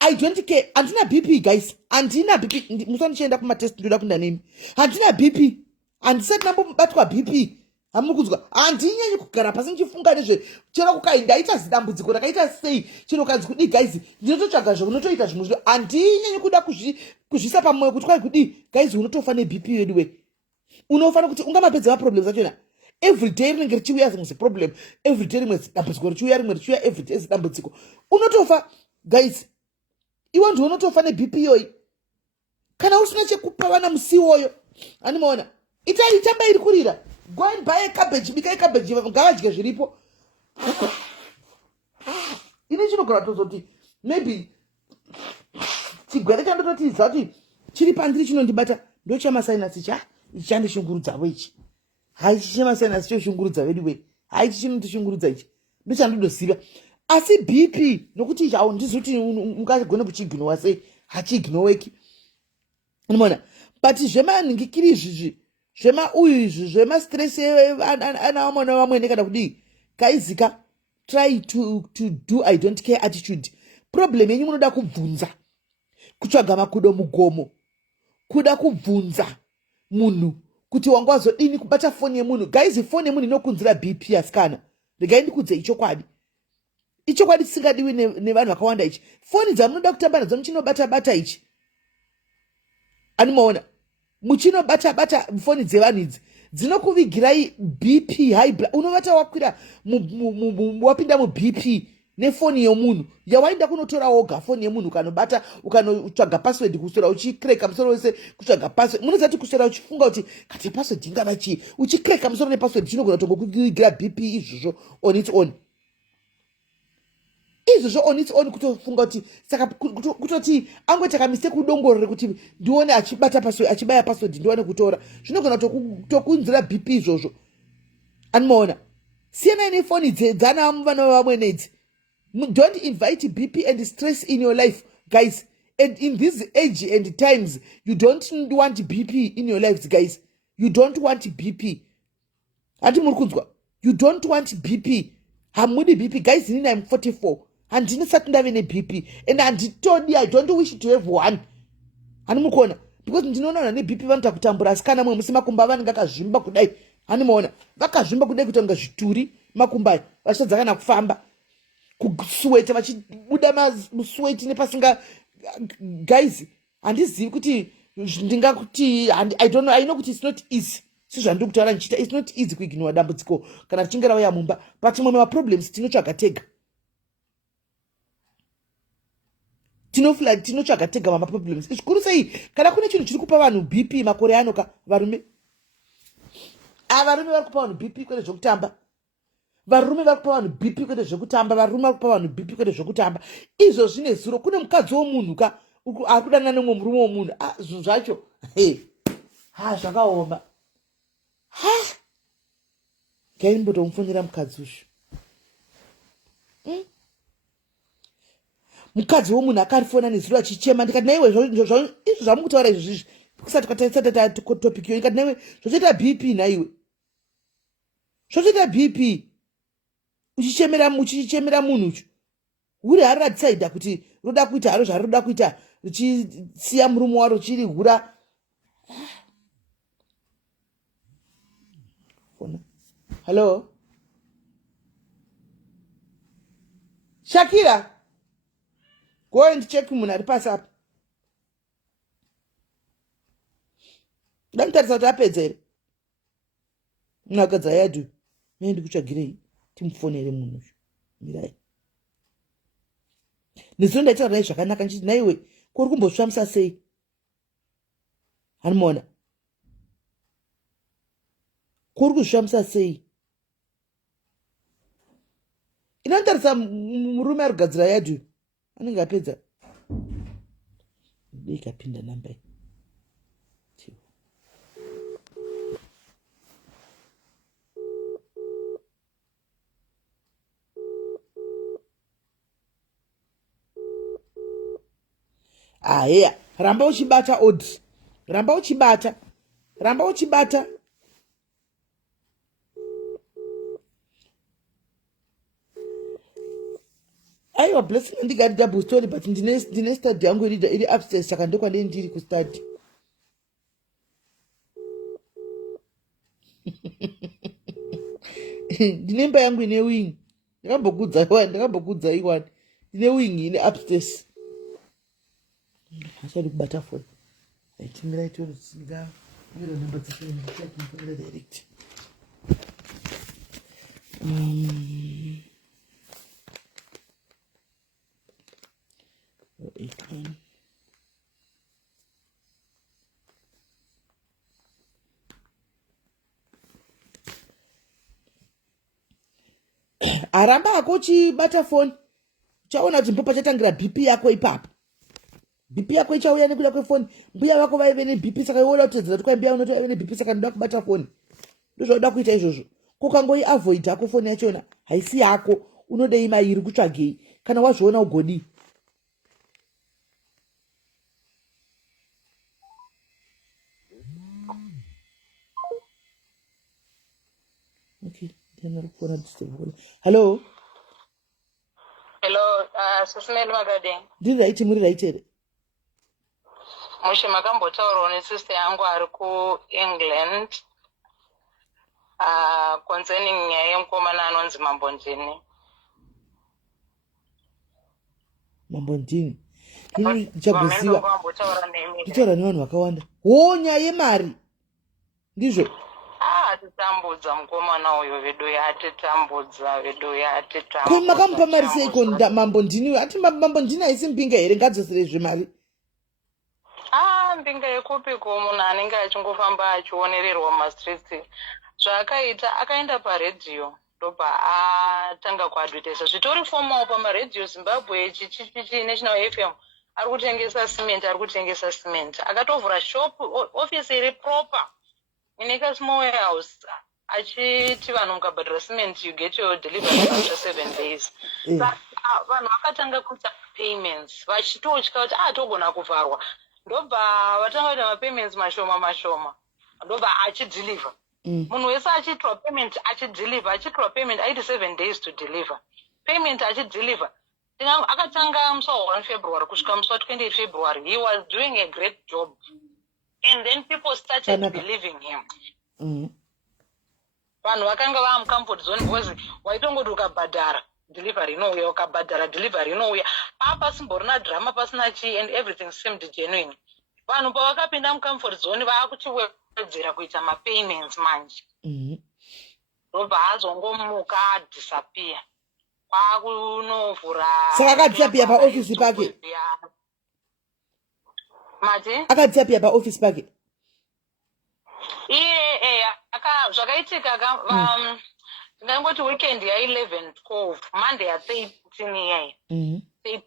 I don't care. Handina BP guys. Handina BP. Musandichienda kumatest ndoda kunda nemi. Handina BP. Handisati nambobatwa BP. Hamukuzwa. Handinyanyi kugara pasi ndichifunga nezve chero kukai ndaita zidambudziko rakaita sei chero kanzi kudi guys ndinototsvaga zvokunotoita zvimwe zviro. Handinyanyi kuda kuzvisa pamoyo kuti kwai kudi guys unotofa neBP yedu we. Unofanira kuti ungamapedza maproblems achona. Every day rinenge richiuya zimwe problem. Every day rimwe dambudziko richiuya rimwe richiuya every day dambudziko. Unotofa guys. Iwe ndiwe unotofa neBP yoyi. Kana usina chekupa vana musiwoyo. Animaona. Itamba iri kurira. Go and buy a cabbage. Bika cabbage ngavadye zviripo. Ine chinogara tozoti maybe chigwere chandototi zati chiri pandiri chinondibata ndo chamasinus ichandishungurudzawo ichi. Haichi chamasinus choshungurudza vedu we. Haichi chinotishungurudza ichi. Ndo chandoziva. Asi BP nokuti ichawo ndizoti ungagona kuchignowa sei hachignoweki. Unoona? But zvemaningikiri izvi zvema uyu izvi zvema stress ana vamwana vamwene kana kudii kaizika try to do I don't care attitude. Problem yenyu munoda kubvunza kutsvaga makudo mugomo kuda kubvunza munhu kuti wanga wazodini kubata foni yemunhu. Guys foni yemunhu inokunzira BP asikana. Regai ndikudze ichokwadi. ichokwadi tisingadiwi nevanhu vakawanda ichi. Foni dzamunoda kutamba nadzo muchinobata ichi, animaona muchinobata foni dzevanhu idzi dzinokuvigirai BP high blood. Unovata wakwira wapinda muBP nefoni yomunhu yawainda kunotora woga foni yemunhu ukanobata ukanotsvaga password kuswera uchicracka musoro wese kutsvaga password. Munozati kuswera uchifunga kuti kati password ingava chii, uchicracka musoro nepassword chinogona kutokuvigira BP izvozvo on its own. Izvozvo on its own kutofunga kuti saka kutoti angoti akamise kudongorere kuti ndione achibata password achibaya password ndione kutora zvinogona kutokunzira BP izvozvo. Anomaona siyana nefoni dzana vana vamwe nedzi. Don't invite BP and stress in your life, guys. And in this age and times, you don't want BP in your lives, guys. You don't want BP. You don't want BP. Hamudi BP, guys. I'm 44, and didn't start having a BP. And I don't wish to have one. And because you know BP want to tambura skana mwe musima kumbava ngakazvimba kudai. Animona vakazvimba kudai kutonga zvituri makumbai vachitadzaka na kufamba kusweta vachibuda musweti nepasinga. Guys, handizivi kuti ndingakuti I don't know. I know kuti it's not easy. Sizvandiri kutaura ndichita it's not easy kuignore dambudziko kana tichinge rauya mumba, but mamwe maproblems tinotsvaga tega. Tinotsvaga tega mama problems. Zvikuru sei kana kune chinhu chiri kupa vanhu BP makore ano ka varume. Varume vari kupa vanhu BP kwete zvokutamba. Varume vari kupa vanhu BP kwete zvokutamba. Varume vari kupa vanhu BP kwete zvokutamba. Izvo zvine zuro. Kune mukadzi womunhu ka akudanana nemwe murume womunhu. Zvinhu zvacho zvakaoma. Ngaimbotomufonera mukadzi uyu. Mukadzi womunhu akarifona nezuro achichema. Ndikati naiwe izvo zvamukutaura izvozvizvi kusati kwataisata topic yo. Ndikati naiwe zvotoita BP naiwe. Zvotoita BP. Uchichemera munhu uchu. Uri haradzaida kuti roda kuita haro zvaroda kuita richisiya murume waro chiri hura. Hello? Shakira? Go and check munhu ari pasi apa. Ndamutarisa kuti apedza here. Munhu akadza yadu. Mene ndikutsvagirei timufonere munhu uyu. Mirai. Nezuro ndaitaura naye zvakanaka ndichiti naiwe kuri kumbosvamisa sei? Anomaona? Kuri kuzvamisa sei? Inotarisa murume ari kugadzira yadu. Anenge apedza. Ikapinda namba iyi. Heya, ramba uchibata odds. Ramba uchibata. Aiwa blessing ndigati double story, but ndine study yangu iri upstairs saka ndokwandiri ndiri kustudy. Ndine imba yangu ine wing. Ndakambokudza iwani. Ndine wing ine upstairs. Achadi kubata phone. Aitimira itoro tsinga. Ndiro namba dzakene ndikati direct. Aramba ako uchibata phone. Uchaona kuti mbo pachatangira BP yako ipapo. BP yako ichauya nekuda kwefoni. Mbuya vako vaive neBP saka iwe unotedzera kuti kwai mbuya unoti vaive neBP saka ndoda kubata phone. Ndozvoda kuita izvozvo. Kukangoyi avoid yako phone yachona haisi yako. Unodei mairi kutsvagei. Kana wazviona ugodi. Okay, then phone disturb. Hello. Hello, SIS MELLY Magade. Ndiri right muri right here. Mushe makambotaurawo nesister yangu ari kuEngland concerning nyaya yemukomana anonzi Mambondini. mambondini ini ndichagoziva ndichaura nevanhu vakawanda nyaya yemari ndizvo atitambudza mukomana uyo vedoya atitambudza ko makamupa mari seiko mambondini ati mambondini haisi mbinga here ngadzosere mari mbinga yekupiko munhu anenge achingofamba achionererwa mumastreets zvaakaita akaenda paredhiyo ndobva atanga kuadvertisa zvitori fomawo pamaredhiyo zimbabwe national fm ari kutengesa cement akatovhura shop ofisi iri proper ineka small warehouse achiti vanhu mukabhadhira cement you get your delivery after 7 days vanhu vakatanga kuita payments vachitotya kuti togona kuvharwa ndobva vatanga kuita mapayments mashoma ndobva achideliver munhu wese achiitwa payment achiitwa payment aiti 7 days to deliver payment achideliver akatanga musi wa1 February kusvika musi wa28 February he was doing a great job and then people started believing him vanhu vakanga vamucomfort zone because waitongoti ukabhadhara delivery inouya ukabhadhara delivery inouya pasimborina drama pasina chii and everything seemed genuine vanhu pavakapinda mucomfort zone vaakuchiwedzera kuita mapayments manje ndobva azongomuka adisappear kwakunovhura saka akadisappear paofisi pake mati akadisappear paofisi pake zvakaitika ndingangoti weekend ya11-12 Monday ya13 iyai 13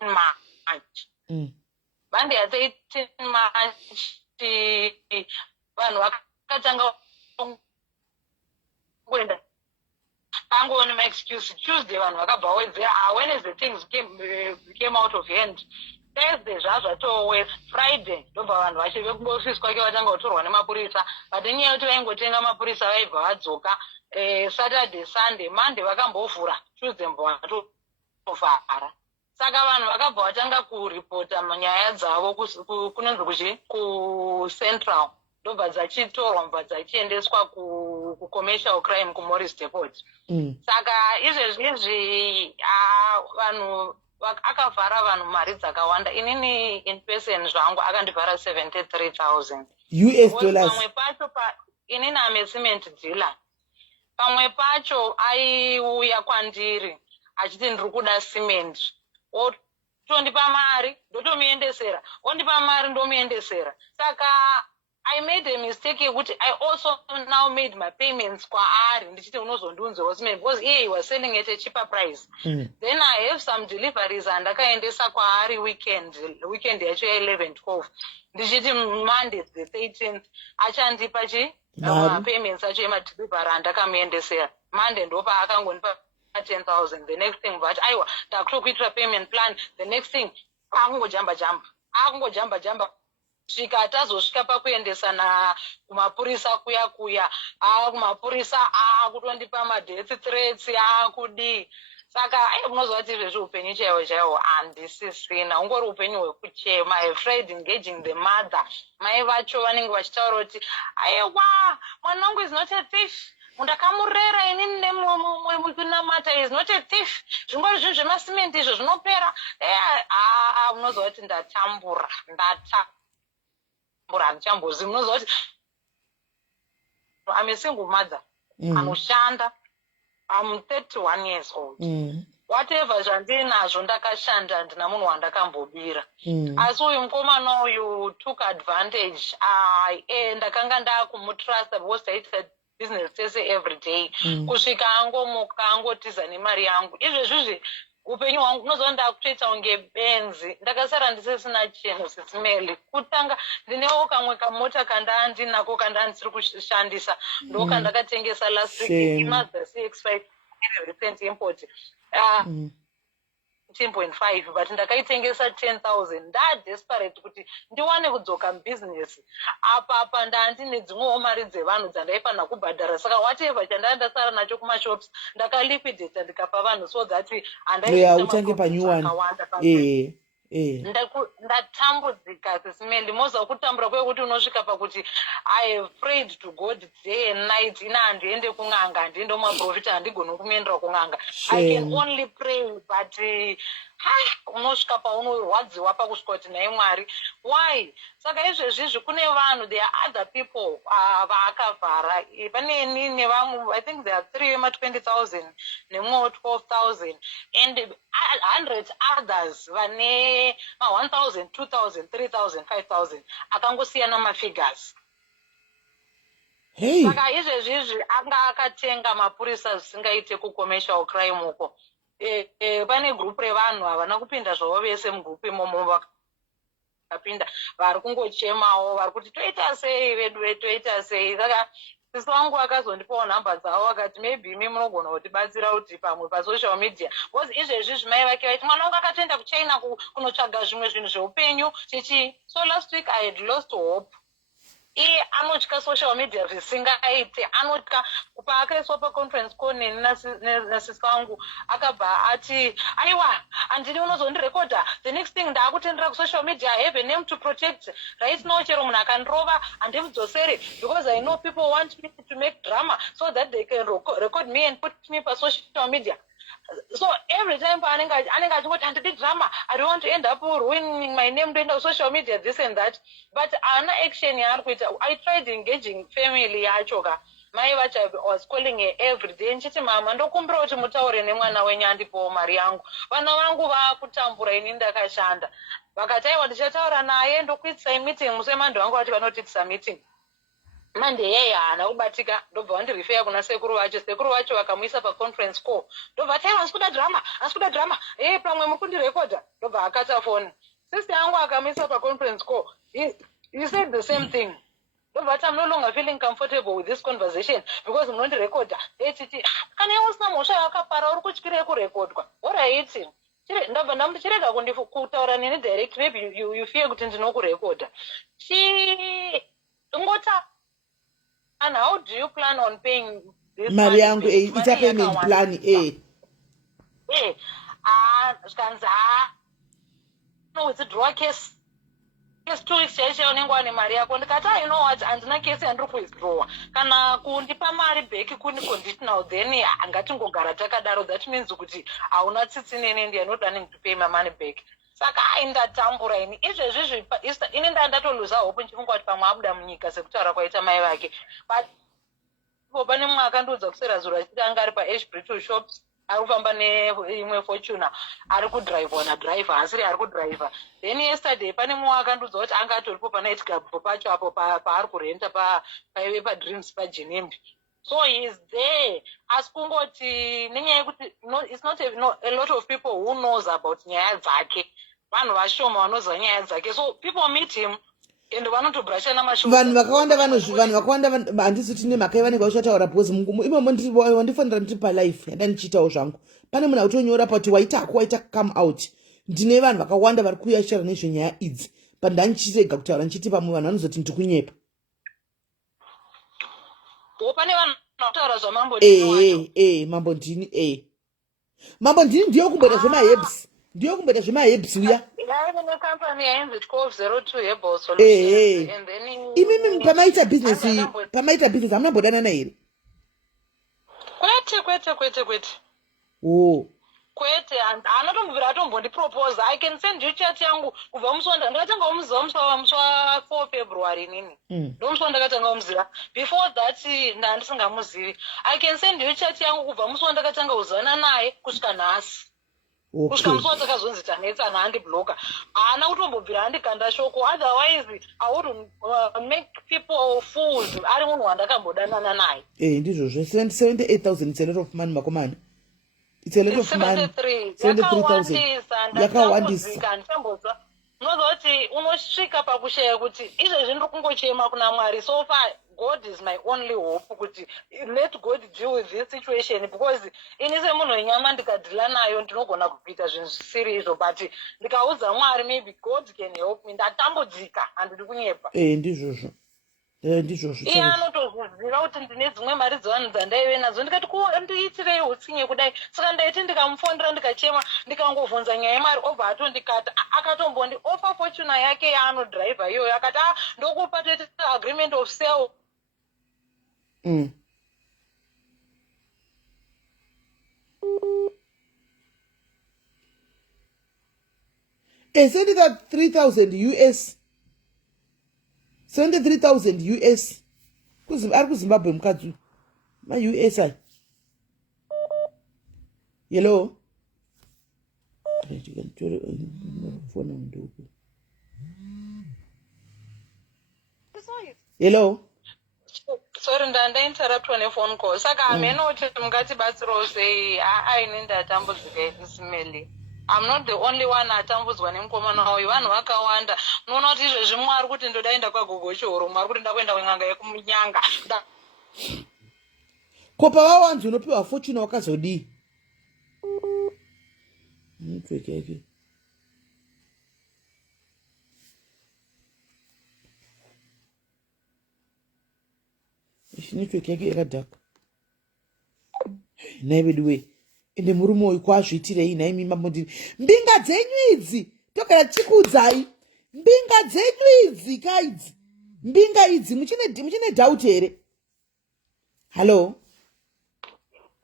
March Monday ya13 March vanhu vakatanga kuenda angone maexcuse Tuesday vanhu vakabva wedzera Wednesday things came out of hand Thursday zvazvatowe Friday ndobva vanhu vachive kuofisi kwake vatanga kutorwa nemapurisa but nenyaya yekuti vaingotenga mapurisa vaibva vadzoka Saturday Sunday Monday vakambovhura Tuesday mbovatovhara saka vanhu vakabva vatanga kuripota nyaya dzavo kunonzi kucentral ndobva dzachitorwa mbva dzachiendeswa kucommercial crime kuMorris Depot saka izvezvi vanhu akavhara vanhu mari dzakawanda inini in person zvangu akandivhara 73,000 US dollars pamwe pacho inini ame cement dealer pamwe pacho aiuya kwandiri achiti ndiri kuda cement otondipa mari ndotomuendesera ondipa mari ndomuendesera saka I made a mistake yekuti I also now made my payments kwaari ndichiti unozondiunzewo cement because he was selling at a cheaper price then I have some deliveries andakaendesa kwaari weekend yacho ya11-12 ndichiti Monday the 13th achandipa payments acho emadelivery andakamuendesera Monday ndopa akangonipa 10,000 the next thing but aiwa ndakutokuitira payment plan the next thing akungojamba svika tazosvika pakuendesana kumapurisa kuya kumapurisa akutondipa madeath threats akudi saka unozwa kuti izvezvi upenyu chaiwo handisisina ungori upenyu hwekuchema afraid engaging the mother mai vacho vanenge vachitaura kuti aiwa mwana wangu is not a thief ndakamurera inini nemunamata is not a thief zvingori zvinhu zvemasimenti izvo zvinopera unozwa kuti ndatambura handichambozi munozva kuti I'm a single mother anoshanda I'm 31 years old whatever zvandinazvo ndakashanda ndina munhu wandakambobira asi uyu mukomana uyu took advantage ndakanga ndakumutrasta because taita business tese every day kusvika angomuka angotiza nemari yangu izvezvizvi upenyu hwangu unozva ndakutoita unge benzi ndakasara ndisisina chinhu sisimeli kutanga ndinewo kamwe kamota kandandinako kandandisiri kushandisa ndokandakatengesa last week Mazda CX-5 recent import 10.5 but ndakaitengesa 10,000 ndadesperate kuti ndiwane kudzoka mubusiness apa ndandine dzimwewo mari dzevanhu dzandaifanira kubhadhara saka whatever chandandasara nacho kumashops ndakaliquidata ndikapa vanhu so that uchange panyuwani ndatambudzika sisimeli moza kutambura kwekuti unosvika pakuti I have prayed to God day and night ina handiende kun'anga handiende mumaprofita handigoni kumuendera kun'anga I can only pray but unosvika paunorwadziwa pakusvika kuti nai Mwari. Why? Saka izvezvizvi kune vanhu, there are other people vaakavhara. Pane ini nevamwe, I think there are 3 ma20,000 nemumwe 12,000 and hundreds others vane ma1,000, 2,000, 3,000, 5,000 akangosiyana mafigures. Hey. Saka izvezvizvi anga akatenga mapurisa zvisingaite kucommercial crime uko. Pane group revanhu havana kupinda zvavo vese mugroup imomo vakapinda vari kungochemawo vari kuti toita sei vedu toita sei. Saka sisi wangu akazondipawo nhamba dzavo akati maybe imi munogona kutibatsira kuti pamwe pasocial media because izvezvi mai vake vaiti mwana wangu akatoenda kuchina kunotsvaga zvimwe zvinhu zveupenyu chichi. So last week I had lost hope. Iye anotya social media zvisingaite, anotya. Paakaiswa paconference call neni nasisi wangu akabva ati aiwa handidi unozondirekodha, the next thing ndaakutendera kusocial media, I have a name to protect. Right now chero munhu akandirova handimudzoseri because I know people want me to make drama so that they can record me and put me pasocial media. So every time anenge achingoti handidi drama, I don't want to end up ruining my name doing social media, this and that. But ana action yaari kuita, I tried engaging family yacho ka. Mai vacho was calling her every day nchiti mama ndokumbira kuti mutaure nemwana wenyu andipowo mari yangu. Vana vangu vaakutambura ini ndakashanda. Vakati aiwa ndichataura naye ndokuitisai meeting, musemando wangu vati vanotiitisa meeting. Monday yeye haana kubatika, ndobva vandirifeya kuna sekuru vacho vakamuisa paconference call. Ndobva ati aiwa asikuda drama, pamwe mukundirekodha. Ndobva akata phone. Sister yangu akamuisa paconference call. He said the same thing. But I'm no longer feeling comfortable with this conversation because I'm not recorder. Can you also mosha yakapara uri kuchikire kurekodwa? Alright. Ndamchirega kutaura nini direct, maybe you fear kuti ndinokurekodha. Ngota, and how do you plan on paying this mari money? yangu ita payment plan skanza no withdraw case. Yes, 2 weeks chaisha unenge wane mari yako. Ndikati you know what, handina case yandiri kuwithdraw. Kana kundipa mari back kuni conditional, then ngatingogara takadaro. That means kuti hauna tsitsi nene ndiye not planning to pay my money back. Saka indatambura ini. Izvezvi ini ndatoluza hope nchifunga kuti pamwe abuda munyika sekutaura kwaita mai vake. But pane mumwe akandiudza kusera zuro achiti anga ari paEshbridge shops. Ari kufamba neimwe Fortuna, ari kudhiraivhwa nadhiraivha, asiri ari kudhiraivha. Then yesterday pane mumwe akandiudza kuti anga atoripo panight club pacho apo paari kurenta paive padreams paJenembi. So he is there. Asi kungoti nenyaya yekuti it's not a lot of people who knows about nyaya dzake. Vanhu vashoma vanoziva nyaya dzake. So people meet him and vanotobrashana mashoko. Vanhu vakawanda handisi tine mhaka yavanenge vachitaura because imomo wandifonera ndipa life yanda ndichitawo zvangu. Pane munhu akutonyora kuti waita come out. Ndine vanhu vakawanda vari kuyashira nezvenyaya idzi. But ndandichirega kutaura nchiti pamwe vanhu vanozoti ndikunyepa. Pane vanhu vanotaura zvamambodini. Mambodini Mambodini ndiyo kumbeta zvemahebs. Ndiyo kumbeta zvemahebs uya. Company yainzi 1202 Herbal Solutions. And then imimi pamaita business hamunambodana here? Kwete. Kwete, anotombvira atombondipropose. I can send you chat yangu kubva musonda. Ndakatanga muswa 4 February nini. Ndomuswa ndakatanga umuziva. Before that ndandisingamuzivi. I can send you chat yangu kubva muswa ndakatanga kuzana naye kusvika nhasi. Kusvika muswa takazonzi tanetsa naandibloka. Haana kutombobvira andikanda shoko. Otherwise I would make people fools. Ari munhu wandakambodanana naye. Ndizvozvo 78,000 it's a lot of money makomana. It's a lot of money. 73,000. Yakawandisa. Unozoti unosvika pakushaya kuti izvezvi ndiri kungochema kuna Mwari. So far God is my only hope kuti let God deal with this situation because ini semunhu wenyama ndikadhila nayo ndinogona kuita zvinhu zvisiri izvo, but ndikaudza Mwari maybe God can help me. Ndatambudzika handidi kunyepa. Ndizvozvo. Iye anotozviziva kuti ndine dzimwe mari dzevanhu dzandaive nadzo. Ndikati ndiitirei utsinye kudai. Saka ndaiti ndikamufondera ndikachema ndikangovhunza nyaya yemari obva atondikata. Akatombondi offer Fortuna yake yaanodhiraivha iyoyo. Akati ndokupa toita agreement of sale. Send that 3,000 US. 73,000 US. Ari kuZimbabwe mukadzi. Ma US ai. Hello. Hello. Sorry, ndanda interruptwa nefone call. Saka ameno kuti mungatibatsirawo sei aine ndatambudzika SIS-MELLY. I'm not the only one atambudzwa nemukomana wayo. Vanhu vakawanda. Unoona kuti izvezvi mwari kuti ndodaenda kwagogochoro. Mwari kuti ndakuenda kweng'anga yekumunyanga. Ko pawawanzi unopiwa fortune wakazodii? Network yake. Network yake yakadhaka. Nai veduwe. Ende murume uyu kwazviitirei nai mimba mondini. Mbinga dzenyu idzi. Togara tichikuudzai. Mbinga dzenyu idzi kaidzi. Mbinga idzi muchine doubt here. Hello.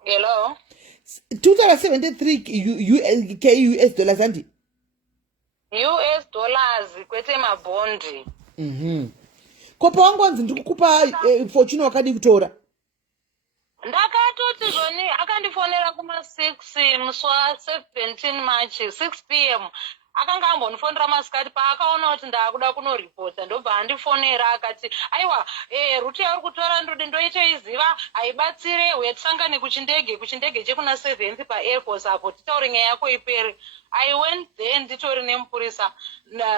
Hello. 273 K US dollars andi. US dollars kwete mabondi. Kopa wangu wanzi ndikukupa fortune wakadi kutora. Ndakatoti zvoni akandifonera kuma 6 muswa 17 March 6 PM. Akanga ambonifonera masikati paakaona kuti ndakuda kunoripota ndobva andifonera akati aiwa ruti yauri kutora ndode ndoitoiziva aibatsire uyatisangane kuchindege chekuna 7th paairforce apo titaure nyaya yako ipere. I went there nditori nemupurisa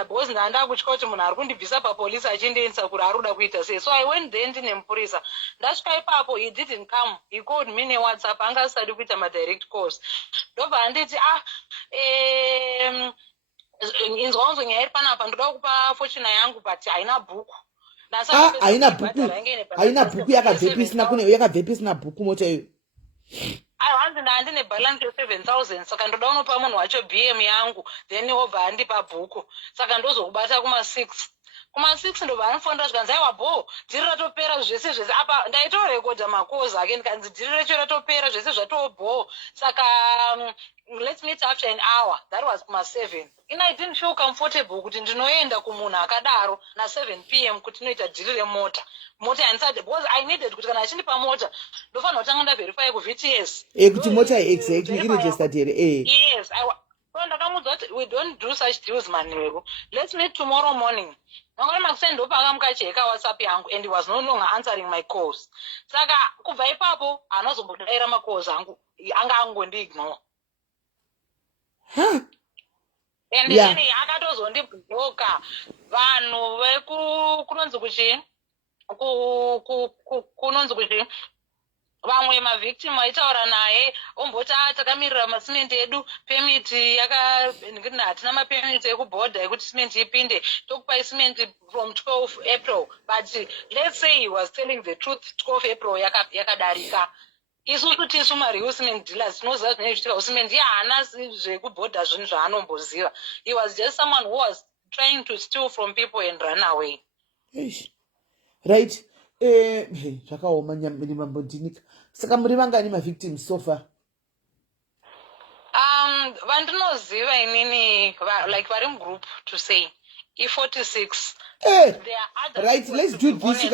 because ndanda kutya kuti munhu ari kundibvisa papolisi achindiendesa kuri ari kuda kuita sei. So I went there ndine mupurisa. Ndasvika ipapo he didn't come. He called me neWhatsApp anga asati kuita madirect calls. Ndobva anditi inzwa unzo nyaya iri panapa ndoda kupa fortune yangu but haina bhuku. Haina bhuku yakabvepi isina bhuku mota iyo. Hanzi ndandine balance ye 7,000 saka ndoda unopa munhu wacho BM yangu then wobva andipa bhuku. Saka ndozokubata kuma 6. Kuma 6 ndobva anifonera zvikanzi aiwa bho dhiri ratopera zvese apa ndaitorekodha makozi ake ndikanzi dhiri recho ratopera zvese zvatobho. Saka let's meet after an hour. That was kuma 7. I didn't feel comfortable kuti ndinoenda kumunhu akadaro na 7 PM kuti noita dhiri remota. Mota yanisati because I needed kuti kana achindipa mota ndofanira kutanga ndaverify kuVTS. Kuti mota exactly iregistered here. Yes, so ndakamudza kuti we don't do such deals manweru. Let's meet tomorrow morning. Nangona makuseni ndopa akamukacheka WhatsApp yangu and he was no longer answering my calls. Saka kubva ipapo anozombodaira macalls angu anga angondiignore. And then akatozondibloka vanhu vekunonzi kuchi kunonzi kuchi vamwe mavictim vaitaura naye omboti takamirira masimenti edu pemiti hatina mapemiti ekubhodha ekuti simenti ipinde tokupai simenti from 12 April but let's say he was telling the truth. 12 April yakadarika. Isusu tisu mariu cement dealers tinoziva zvinenge zvichiitika kucement iye haana zvekubhodha zvinhu zvaanomboziva. He was just someone who was trying to steal from people and run away. Right. Zvakaoma nyambodinika. Saka muri vangani mavictims so far? Vandinoziva inini like vari mugroup to say E46. Right, let's do this.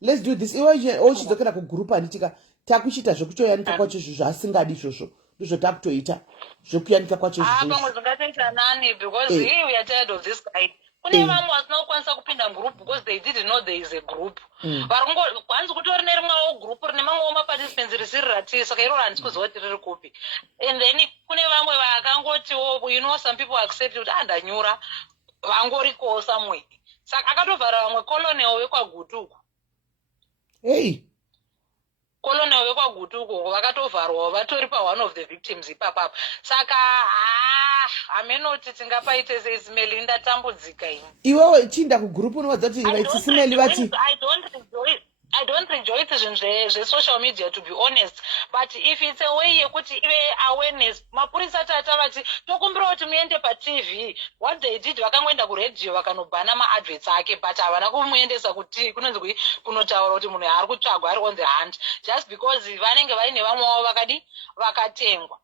Let's do this. Iwe chidzokera kugroup anditika takuchita zvekutoyanika kwacho zvasingadi izvozvo ndizvo takutoita zvekuyanika kwacho pamwe zvingatoita nani because we are tired of this guy. Kune vamwe vasina kukwanisa kupinda group because they didn't know there is a group. Kwanzi kutori nerimwewo group rine mamwewo maparticipants risiri ratiri saka iroro handisi kuziva kuti riri kupi. And then kune vamwe vakangotiwo you know some people accept kuti ndanyura vangorikowo somewhere. Saka akatovhara vamwe colonel wekwagutuku. Colonel wekwagutuku vakatovharwa vatori pa one of the victims ipapapo. Saka amenoti tingapaite SIS-MELLY ndatambudzika ini. Iwewe chinda kugroup unowadza kuti SIS-MELLY vati I don't rejoice zvinhu social media to be honest, but if it's a way yekuti ive awareness mapurisa tata vati tokumbira kuti muende paTV. What they did vakangoenda kuredio vakanobhana maadverts ake but havana kumuendesa kuti kunonzi kunotaura kuti munhu ari kutsvagwa ari on the hunt just because vanenge vaine vamwe vavo vakatengwa.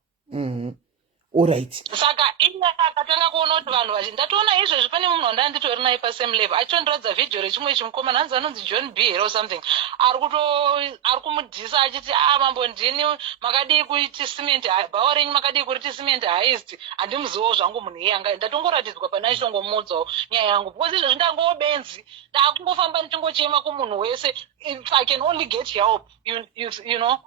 All right. Saka inga akatanga kuona kuti vanhu vachi ndatoona izvezvi pane munhu wandanditori naye pasame level achondiradza vhidhiyo rechimwe chimukomana hanzi anonzi John B here or something ari kumudhisa achiti mambo ndini makadii kuiti cement bhawa renyu makadii kuriti cement highest handimuzivo zvangu munhu iyanga ndatongoratidzwa pana ichongomuudzawo nyaya yangu because izvezvi ndangowo benzi ndakungofamba ndichingochema kumunhu wese if I can only get help you know.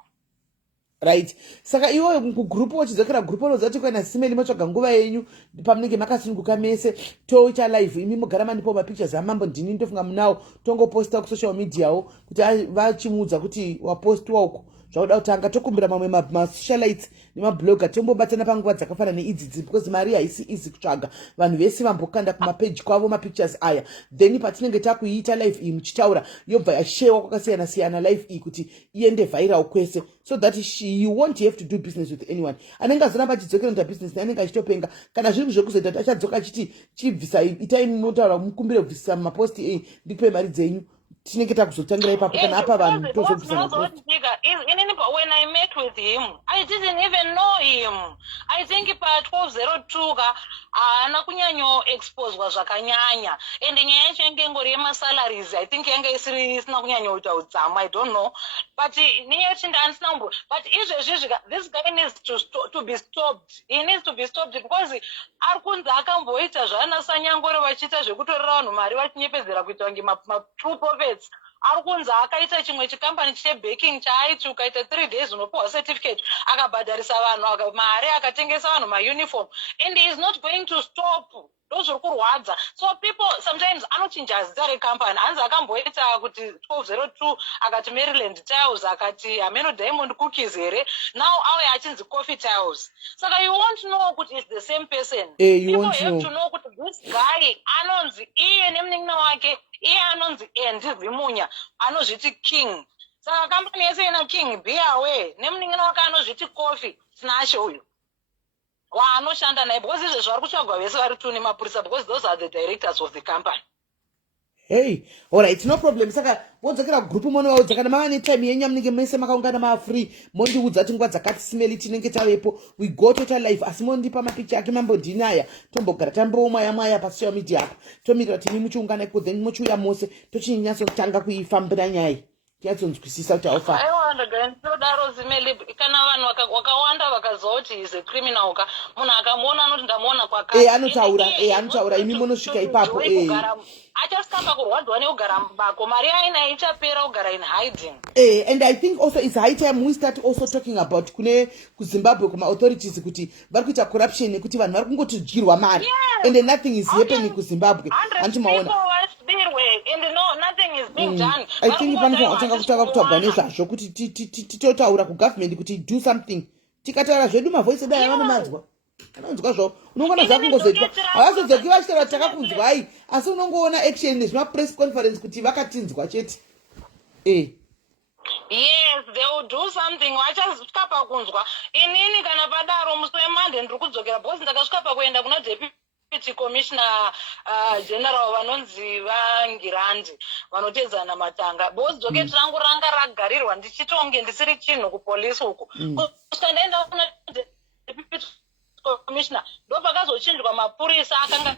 Right. Saka iwo kugroup wachidzokera group unozati kwena simeli motsvaga nguva yenyu pamunenge makasununguka mese toita live imi mogara manipo mapictures amambo ndini ndofunga munawo tongoposta kusocial mediawo kuti vachimuudza kuti wapostwa uko zvauda kutanga tokumbira mamwe masocialites nemabloga tombobatana panguva dzakafanana neidzidzi because mari haisi easy kutsvaga vanhu vese vambokanda kumapeji kwavo mapictures aya then patinenge takuiita live iyi muchitaura yobva yashewa kwakasiyana siyana live iyi kuti iende viral kwese so that you won't have to do business with anyone anenge azoramba achidzokera nda business anenge achitopenga kana zviri zvekuzoita kuti achadzoka achiti chibvisa itai munotaura mukumbire kubvisisa mumaposti ndikupe mari dzenyu tinenge takuzotangira ipapo kana apa vanhu tozobvisa maposti. When I met with him, I didn't even know him. I think pa 1202 haana kunyanyo exposwa zvakanyanya and nyaya yacho yange ingori yemasalaries I think yange isina kunyanyo kuita udzamu I don't know but niye kuti ndaandisina umbo but izvezvi this guy needs to be stopped. He needs to be stopped because ari kunzi akamboita zvaanasanyangore vachiita zvekutorera vanhu mari vachinyepedzera kuita kunge ma-true prophets. Ari kunzi akaita chimwe chikampani chebaking chaaiti ukaita 3 days unopiwa certificate akabhadharisa vanhu mari akatengesa vanhu mauniform and he is not going to stop. Ndozviri kurwadza. So people sometimes anochinja zita recampany hanzi akamboita kuti 1202 akati Maryland Tiles akati Ameno Diamond Cookies here now auye achinzi Coffee Tiles. Saka you won't know kuti it's the same person. People have to know kuti this guy anonzi iye nemunin'ina wake iye anonzi Andy Vimunya anozviti King. Saka kampani yese ina King be away nemunin'ina wake anozviti Coffee Snatch uyu waanoshanda naye because izvezvo vari kutsvagwa vese vari tuni mapurisa because those are the directors of the company. Hey, all right, no problem. Saka wodzokera group monovaudza kana mava netime yenyu yamunenge mese makaungana mafree mondiudza kuti nguva dzakati simeli tinenge tavepo we go total life asi mondipa mapicha ake mambodhini aya tombogara tamboomwaya pasocial media apa tomirira kuti imi muchiungana iko then muchiuya mose tochinyatsotanga kuifambira nyaya tiyatsonzwisisa kuti aufa aiwa ndodaro zimeli kana vanhu wakawanda vakaziva kuti is a criminal ka munhu akamuona anoti ndamuona kwakati anotaura imi munosvika ipapo achasitamba kurwadzwa nekugara mubako mari aina ichapera kugara in hiding. And I think also it's high time we start also talking about kune kuZimbabwe kuma authorities kuti vari kuita corruption nekuti vanhu vari kungotidyirwa mari and nothing is happening kuZimbabwe anti maona I think panotanga kutagwa nezvazvo kuti titotaura kugovernment kuti do something tikataura zvedu mavoice dai vanomanzwa anonzwa zvavo unongona zvakungozoitwa havazodzoki vachitaura takakunzwai asi unongoona action nezvimapress conference kuti vakatinzwa chete Yes, they will do something. Vachasvika pakunzwa inini kana padaro musi weMonday ndiri kudzokera because ndakasvika pakuenda kuna deputy commissioner general vanonzi vaNgirandi vanotedzana matanga because doketi rangu ranga ragarirwa ndichitonge ndisiri chinhu kupolisi uko kusvika ndaenda kuna deputy commissioner ndopakazochinjwa mapurisa akanga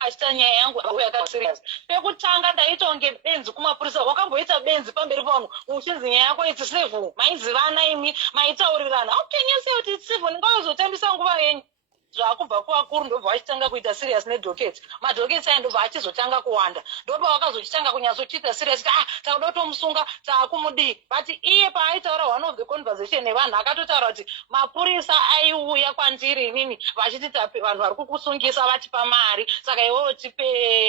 achita nyaya yangu yakaserious pekutanga ndaitonge benzi kumapurisa wakamboita benzi pamberi pangu uchinzi nyaya yako it's civil maizivana imi maitaurirana how can you say kuti it's civil ndingazotambisa nguva yenyu zvakubva kuvakuru ndobva vachitanga kuita serious nedhoketi madhoketi aya ndobva achizotanga kuwanda ndobva vakazochitanga kunyatsochiita serious takuda kutomusunga taakumudii but iye paaitaura one of the conversation nevanhu akatotaura kuti mapurisa aiuya kwandiri inini vachiti vanhu vari kukusungisa vatipa mari saka iwewo tipe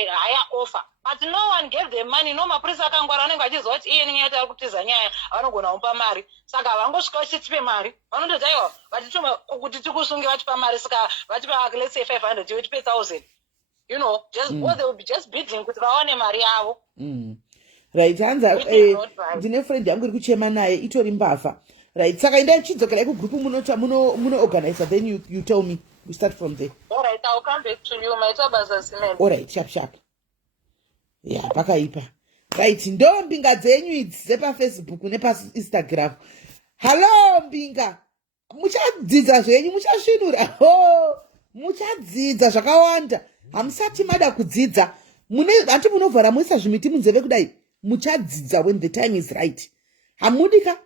higher offer but no one gave them money no mapurisa akangwara vanenge vachiziva kuti iye nenyaya tari kutiza nyaya vanogona kupa mari saka havangosvika vachitipe mari vanondoti aiwa vatituma kuti tikusunge vatipa mari saka vatipa let's say 500 iwe tipe 1000 you know just they will be just bidding kuti vaone mari yavo. Right, hanza ndine friend yangu iri kuchema naye itori mbavha right saka endai chidzokera kugroupu muno organizer then you tell me we start from there. All right, I'll come back to you maita basa simeni. All right, sharp yeah pakaipa right ndo mbinga dzenyu idzi dzepaFacebook nepaInstagram. Hello mbinga muchadzidza zvenyu muchasvinura muchadzidza zvakawanda hamusati mada kudzidza hati munovhara muisa zvimiti munzeve kudai muchadzidza when the time is right hamudika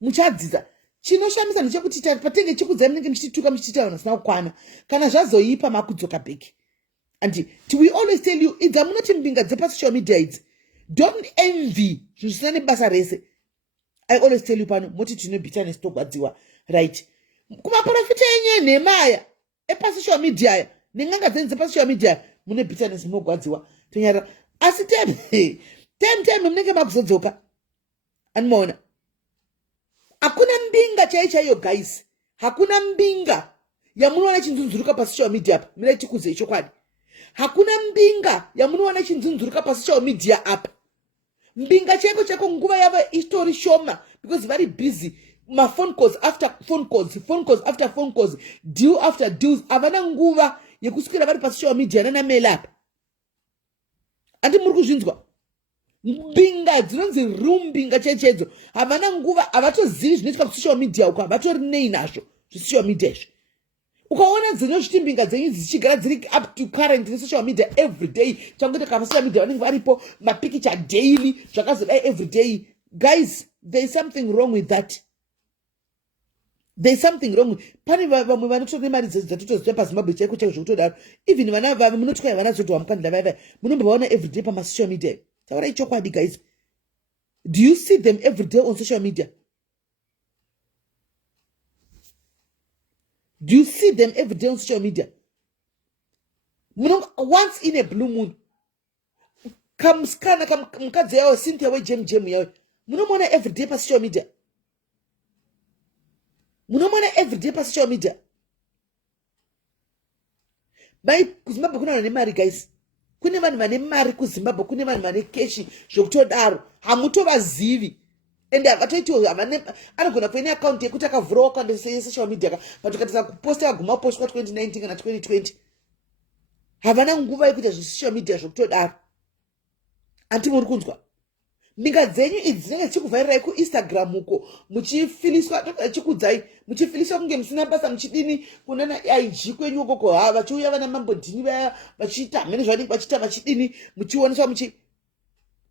muchadzidza chinoshamisa ndechekuti patenge chikudzai munenge muchituka muchitaura zvisina kukwana kana zvazoipa makudzoka bheki and we always tell you idza munoti mbinga dzepasocial media idzi don't envy zvinhu zvisina nebasa rese. I always tell you pano moti tine bitterness togwadziwa right kumaprofita enye nemaya epasocial media aya nenganga dzenyu dzepasocial media mune bitterness munogwadziwa tonyara asi time munenge makuzodzoka animaona hakuna mbinga chaiyo guys hakuna mbinga yamunoona chinzunzuruka pasocial media apa mirai tikuze chokwadi hakuna mbinga yamunoona chinzunzuruka pasocial media apa mbinga cheko nguva yavo itori shoma because very busy phone calls after phone calls after phone calls deal after deals havana nguva yekuswera vari pasocial media nanamail apa andi muri kuzvinzwa mbinga dzinonzi rumbinga chechedzo havana nguva havatozivi zvinoitika kusocial media uko havatori nei nazvo zvisocial media izvo ukaona dzenyu zviti mbinga dzenyu dzichigara dziri up to current nesocial media every day changoti pasocial media vanenge varipo mapicture daily zvakazodai every day guys there is something wrong with that. There is something wrong. Pani vamwe vanotora mari dzatotoziva paZimbabwe chaiko zvekutodaro even vana vavo munotya vana zvoto vamukandira vaiva munombovaona every day pamasocial media. Taurai chokwadi guys, do you see them every day on social media? Do you see them every day on social media? Once in a blue moon kamskana kamukadzi yavo Cynthia wejemu yavo munomona every day pasocial media. Munomona every day pasocial media. Mai kuZimbabwe kuna vane mari guys, kune vanhu vane mari kuZimbabwe, kune vanhu vane keshi zvokutodaro hamutovazivi ende havatoitiwo anogona kuva neakaunti yekuti akavhurawo akaunti yesocial media but ukatasa kuposta aguma postwa 2019 kana 2020 havana nguva yekuita zvesocial media zvokutodaro. Anti muri kunzwa mbinga dzenyu idzi dzinenge dzichikuvharirai kuInstagram uko muchifiliswa chikudzai muchifiliswa kunge musina basa muchidini kunana IG kwenyu ukoko vachiuya vana mambodhini vaya vachiita hamene zvavanenge vachiita vachidini muchioneswa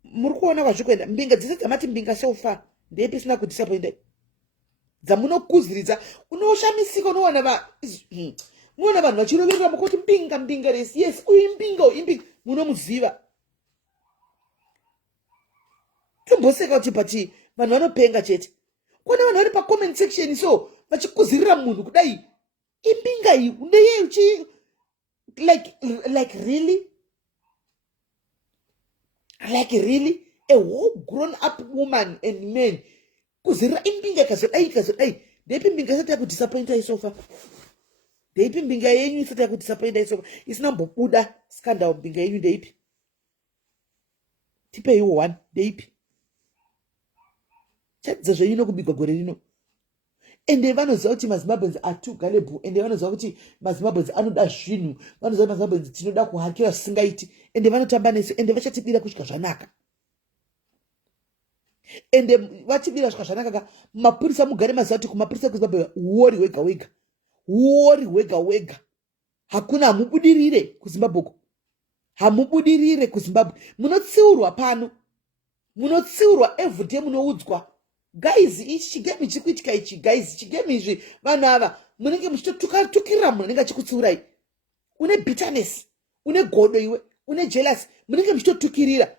muri kuona kwazvikuenda mbinga dzese dzamati mbinga so far ndeipisina kudisappointai dzamunokuziridza unoshamisika unoona vanhu vachiroverera mukuti mbinga resi yes uyu imbinga munomuziva tomboseka kuti pati vanhu vanopenga chete kuona vanhu vari pacomment section so vachikuzirira munhu kudai imbinga iyi ndeye uchi like really a whole grown up woman and man kuzirira imbinga ikazodai ndeipi mbinga isati yakudisappointai sofa ndeipi mbinga yenyu isati yakudisappointai sofa isina mbobuda scandal mbinga yenyu ndeipi tipeiwo one ndeipi chadzidza zvenyu nokubigwa gore rino ende vanoziva kuti maZimbabweans are too gullible ende vanoziva kuti maZimbabweans anoda zvinhu vanoziva kuti maZimbabweans tinoda kuhakira zvisingaiti ende vanotamba nesu ende vachatibira kusvika zvanaka ende vatibira kusvika zvanaka mapurisa mugare maziva kuti kumapurisa kuZimbabwe wori wega wega hakuna hamubudirire kuZimbabwe hamubudirire kuZimbabwe munotsiurwa pano munotsiurwa everyday munoudzwa guys ichi chigemi chikuitika ichi guys chigemi izvi vanhu ava munenge muchitotukirira munhu anenge achikutsiurai une bitterness une godo iwe une jealous munenge muchitotukirira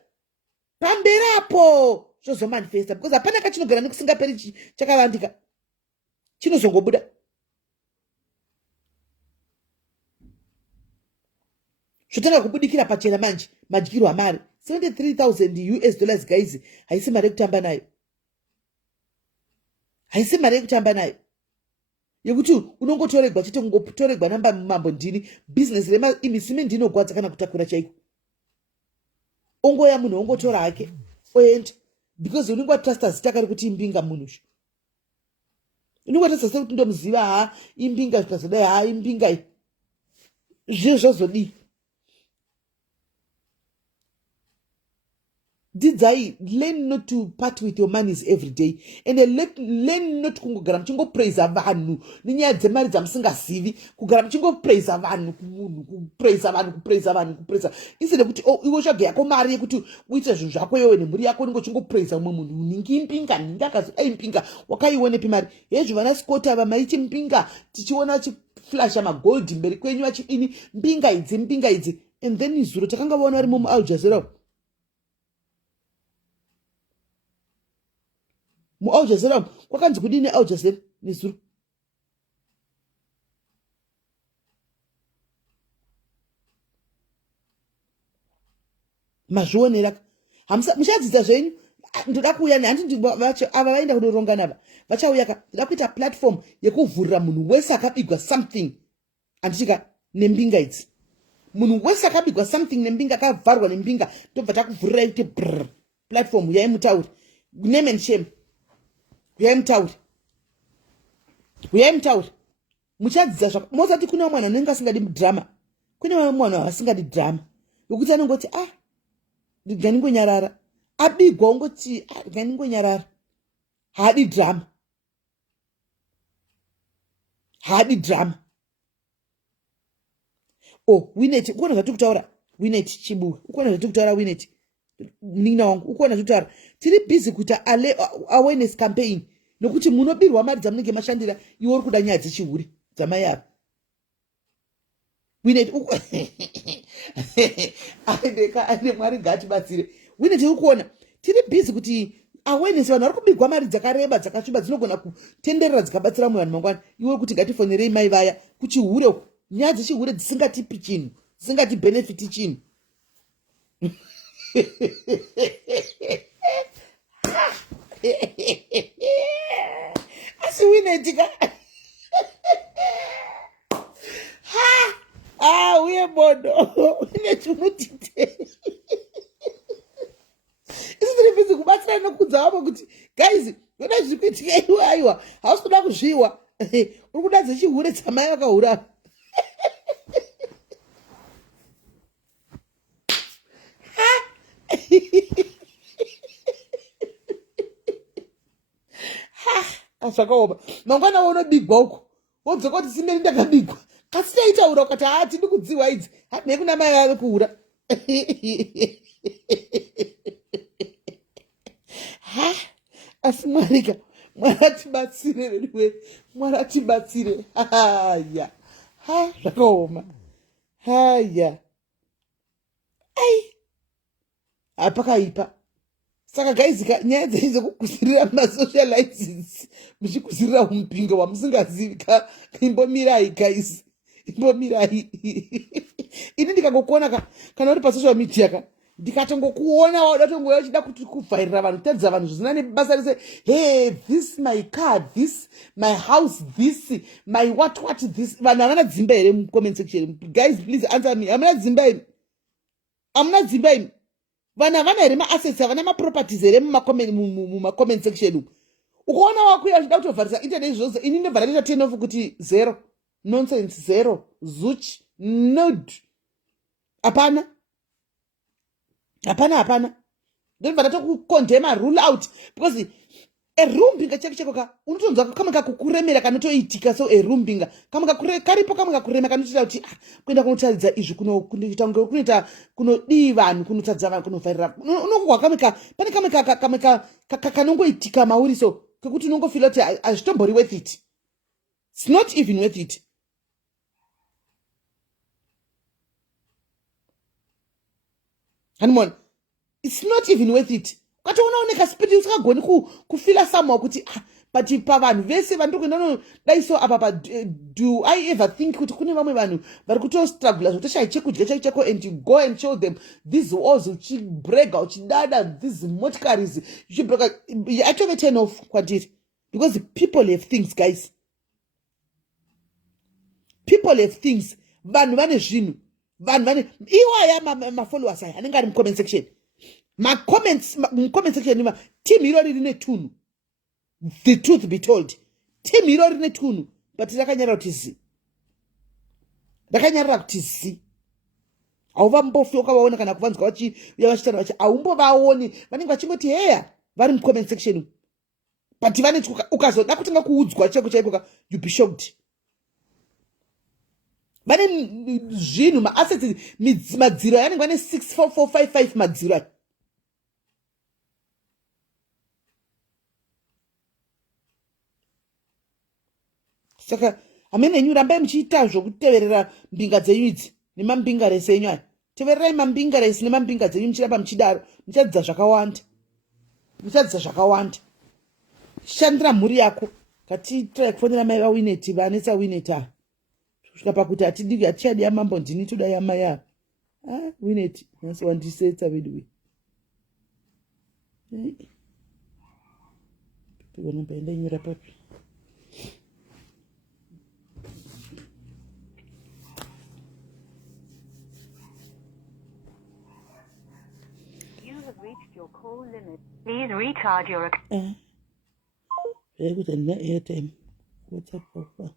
pamberapo zvozomanifesta because hapana kachinogara nekusingaperi chakavandika chinozongobuda zvotanga kubudikira pachena manje madyiro amari 73,000 US dollars guys haisi mari yekutamba nayo haisi mari yekutamba nayo yekuti unongotoregwa chete kungotoregwa namba mumambo ndini business imisime ndinogwadza kana kutakura chaiko ongoya munhu ongotora hake oenda because unenge watrasta zita kari kuti imbinga munhu unenge watrasta zita kuti ndomuziva imbinga zvikazodai imbinga zviro zvozodii Dzidzai, learn not to part with your monies every day. And learn not kungogara mchingo praise vanhu. Ninya dzemari dzamusingazivi. Kugara mchingo praise vanhu. Praise vanhu. Instead of kuti iwo shage yako mari yekuti uite zvinhu zvako iwewe nemhuri yako ningo chingo praise umwe munhu. Ningi mpinga, ningi akazi mpinga. Wakaione pimari. Yezvi vana skota ava maiti mpinga. Tichiona flasha magold mberi kwenyu vachidini mpinga idzi. And then izuro takanga vaona vari mu Al Jazeera. Mu Al Jazeera kwakanzi kudini Al Jazeera nezuro. Mazvionera muchadzidza zvenyu ndoda kuuya nehandi vacho ava vaenda kunoronga nava vachauya ka ndoda kuita platform yekuvhurira munhu wese akabigwa something andichika nembinga idzi munhu wese akabigwa something nembinga akavharwa nembinga tobva takuvhurira ite platform yaimutauri name and shame uyai mutauri muchadzidza zvako mozati kuna mwana unenge asingadi drama kune mwana asingadi drama yokuti anongoti ganingonyarara abigwa ungoti ganingonyarara haadi drama Winnet ukona zvati kutaura Winnet chibu ukona zvati kutaura Winnet nina wangu ukona zvati kutaura tiri busy kuita awareness campaign nokuti munobirwa mari dzamunenge mashandira iwe uri kuda nyaya dzechihuri dzamai ava Winnet ane mwari ngatibatsire Winnet uri kuona tiri busy kuti awareness vanhu vari kubigwa mari dzakareba dzakasviba dzinogona kutenderera dzikabatsira mumwe vanhu mangwana iwe uri kuti ngatifonerei mai vaya kuchihure nyaya dzechihure dzisingatipi chinhu dzisingatibhenefiti chinhu asi Winnet uye bodo Winnet unotite isitiri bizi kubatsira nokudza wavo kuti guys yona zviri kuitika iwe aiwa hausi kuda kuzviwa uri kuda dzechihure dzamai vakahura zvakaoma mangwana waunobigwa uko wodzoka kuti simeni ndakabigwa kasi taitaura ukati tindi kudziwa idzi hadinei kuna mai vave kuura asi mwarika mwaratibatsire veriwe mwaratibatsire haya zvakaoma haya hapakaipa saka gaizika nyaya dzenyu dzekugusirira masocializes muchigusirira umupinga wamusingazivi imbomirai guys imbomirai ini ndikangokuona kana uri pasocial media ndikatongokuona wauda tongoya uchida kuti kuvhairira vanhu kutadzisa vanhu zvisina nebasa rese hey this my car this my house this my what this vanhu havana dzimba here mucomment section guys please answer me hamuna dzimba imi vanhu havana here maassets havana maproperties here mumacomment section umu ukaona wakuya uchida kutovharisa internet zvose ini ndobva ndatoita turn off kuti zero nonsense zero zuch nod hapana ndobva ndatokukondema rule out because erumbinga cheko ka unotonzwa kamwe kakukuremera kanotoitika so erumbinga kamwe karipo kamwe kakurema kanotoita kuti kuenda kunotaridza izvi kunoita kunoita kunodii vanhu kunotadza vanhu kunovhairira unongwa kamwe pane kamwe kanongoitika mauri so kekuti unongofila kuti hazvitombori worth it. It's not even worth it. Hanimon, it's not even worth it. Ukatoona uneka speed usikagoni kufila somehow kuti but pavanhu vese vandokuenda daiso apa do I ever think kuti kune vamwe vanhu vari kutostruggle zvotoshayi chekudya chako and you go and show them these walls uchibrega uchidada these motokaries uchibrega atove turn off kwandiri because people have things guys. People have things. Vanhu vane zvinhu. Vanhu vane iwaya ma-followers aya anenge ari mu-comment section. Mu-comment section team hiro rine tunhu. The truth be told. Team hiro rine tunhu. But rakanyarara kuti zi. auva mbofu wakavaona kana kuvanzwa vachiuya vachitana vachi aumbovaoni vanenge vachingoti heya vari mucomment section but vaneti ukazoda kutanga kuudzwa cheko chaiko you be shocked. Vane zvinhu maassets madziro yanenge vane 64455 madziro aya. Saka amene enyu rambai muchiita zvokuteverera mbinga dzenyu idzi nemambinga rese enyu aya. Tevererai mambinga rese nemambinga dzenyu muchiramba muchidaro muchadzidza zvakawanda. Muchadzidza zvakawanda. Shandira mhuri yako. Katitira kufonera mai vaWineti vanetsa Wineti ava. Kusvika pakuti hatidiki hatichadi yamambo ndini toda yamai ava. Wineti nhasi wandisetsa vedu. Tigonombaenda nyora papi. Your call limit. Please recharge your account. Very good and airtime. What's up, Papa?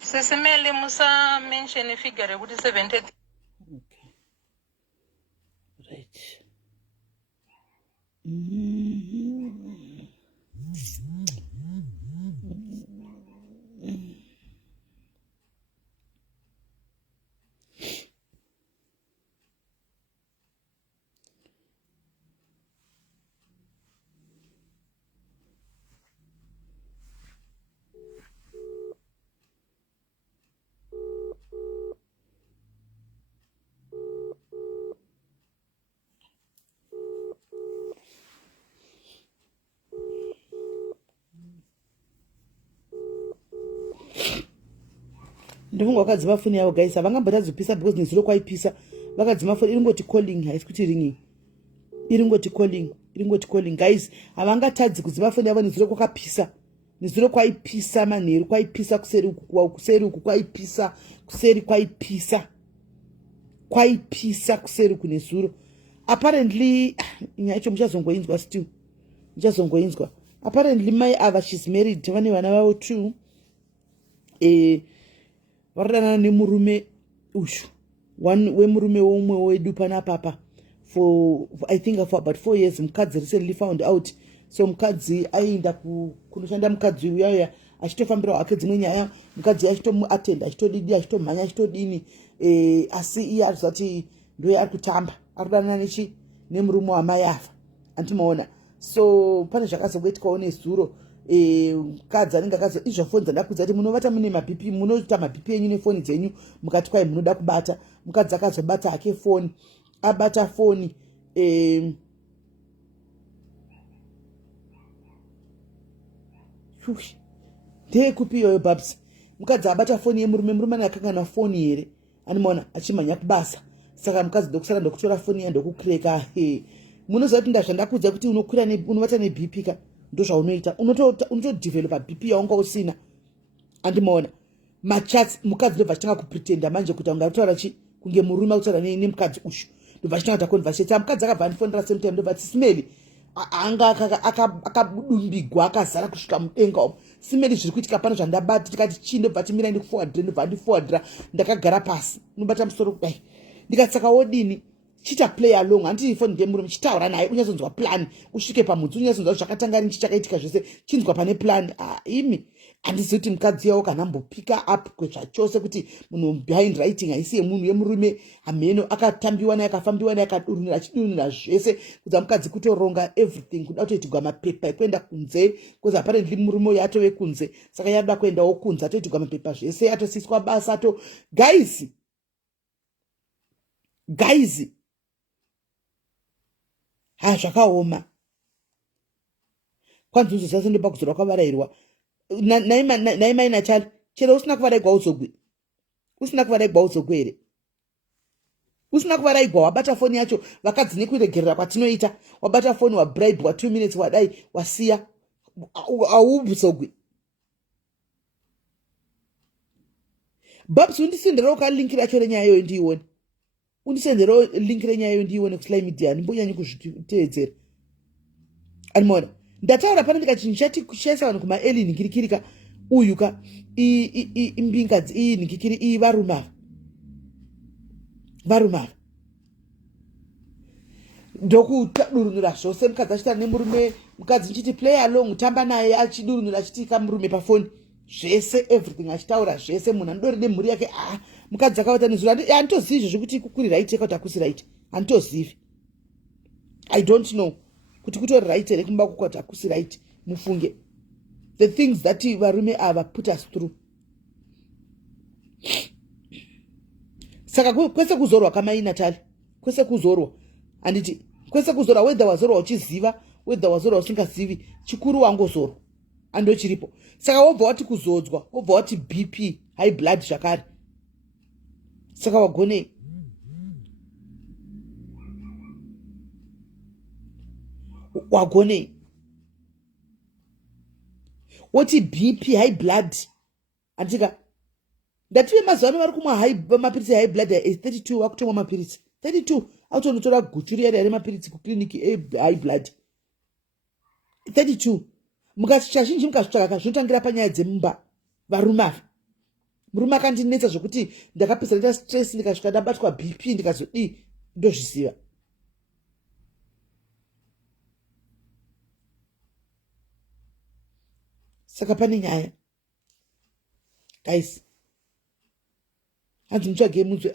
SIS MELLY Musa mention a figure with 70. Okay. Right. Ndivunga wakadzima foni yavo guys havangambotadzopisa because nezuro kwaipisa vakadzima foni iringoti calling haisi kuti ringing iringoti calling guys havangatadzi kudzima foni yavo nezuro kwakapisa nezuro kwaipisa manheru kwaipisa kuseri uku kwaipisa kuseri kwaipisa kuseri uku nezuro apparently nyaya yacho muchazongoinzwa still muchazongoinzwa apparently mai ava she's married vane vana vavo 2 varodana nemurume ushu wemurume womwe wedu pana papa for I think for about 4 years. Mukadzi recently found out, so mukadzi aenda kunoshanda mukadzi uyaya achitofambira wake dzimwe nyaya mukadzi achitomuatenda achitodidi achitomhanya achitodini asi iye arizati ndoye ari kutamba arodana nemurume wamai afa antimaona. So pane zvakazogoitikawo nezuro mukadzi anenge akazi izvo foni dzandakudza kuti munovata mune mabhipi munoita mabhipi enyu nefoni dzenyu mukati kwai munoda kubata. Mukadzi akazobata hake foni abata foni ndeyekupi iyoyo babs. Mukadzi abata foni yemurume, murume ane akangana foni here animaona achimhanya kubasa. Saka mukadzi ndokusara ndokutora foni yandokukreka. Munoziva kuti ndazvandakudza kuti unovata nebhipi ka ndozvaunoita unotodevelopa bp yaunga usina andimaona machats. Mukadzi ndobva achitanga kupretenda manje kuti ungataura kunge murume akutaura nemukadzi ushu ndobva achitanga kuita conversation. Mukadzi akabva andifonera same time ndobva ati Simeli anga akadumbigwa akazara kusvika mudenga umo. Simeli zviri kuitika pano zvandabata tikati chii ndobva timira ndikuforwardira ndobva ndiforwardira ndakagara pasi nobata musoro kudai ndikati saka wodini chita play along handiti foni ngemurume chitaura naye unyazonzwa plan usvike pamudzi unyazonzwa zvakatanga rini chichakaitika zvese chinzwa pane plan. Imi handizivi kuti mukadzi yawo kana ambopika up kwezvachose kuti munhu behind writing haisi yemunhu yemurume hameno akatambiwa naye akafambiwa naye akadurunira achidurunira zvese kudza mukadzi kutoronga everything kuda kutoitigwa mapepa ekuenda kunze because apparently murume uyo atove kunze saka yada kuendawo kunze atoitigwa mapepa zvese atosiswa basa ato guys zvakaoma kwanzi uzosase ndopa kuzora kwavarayirwa naimai nachali chero usina kuvaraigwa uzogwe here usina kuvaraigwa wabata foni yacho vakadzi nekuregerera kwatinoita wabata foni wabribe wa 2 minutes wadai wasiya auzogwe. Babs undisindira ukalinkira yacho renyaya yoyo ndiione undisendero link renyayo ndiione kuslai media handimbonyanyi kuzviteedzera animona ndataura pana ndikati ndichatishaisa vanhu kumaeli nhingirikirika uyu ka imbingadzi iyi nhingikiri iyi varumava ndokudurunura zvose mukadzi achitaura nemurume mukadzi nchiti play along tamba naye achidurunura achitika murume pafoni zvese everything achitaura zvese munhu anodori nemhuri yake mukadzi akavata nezuro handitozivi izvozvo kuti kuri right yeka kuti hakusi right handitozivi I don't know kuti kutori right here kumba kukwati hakusi right mufunge the things that varume ava put us through saka kwese kuzorwa kamai Natali kwese kuzorwa handiti kwese kuzorwa whether wazorwa uchiziva whether wazorwa usingazivi chikuru wangozorwa ando chiripo saka wobva wati kuzodzwa wobva wati BP high blood zvakare saka wagonei woti BP high blood antika ndative mazuva ano vari kumwa mapiritsi high blood 32 wakutomwa mapiritsi 32 autonotora guchu riya rari mapiritsi kukliniki high blood 32 mukachazhinji mukazvitsvaka kazvinotangira panyaya dzemumba varumavi murume akandinetsa zvokuti ndakapesa ndaita stress ndikasvika ndabatwa BP ndikazodii ndozviziva saka pane nyaya guys hanzi mutsvage munzwe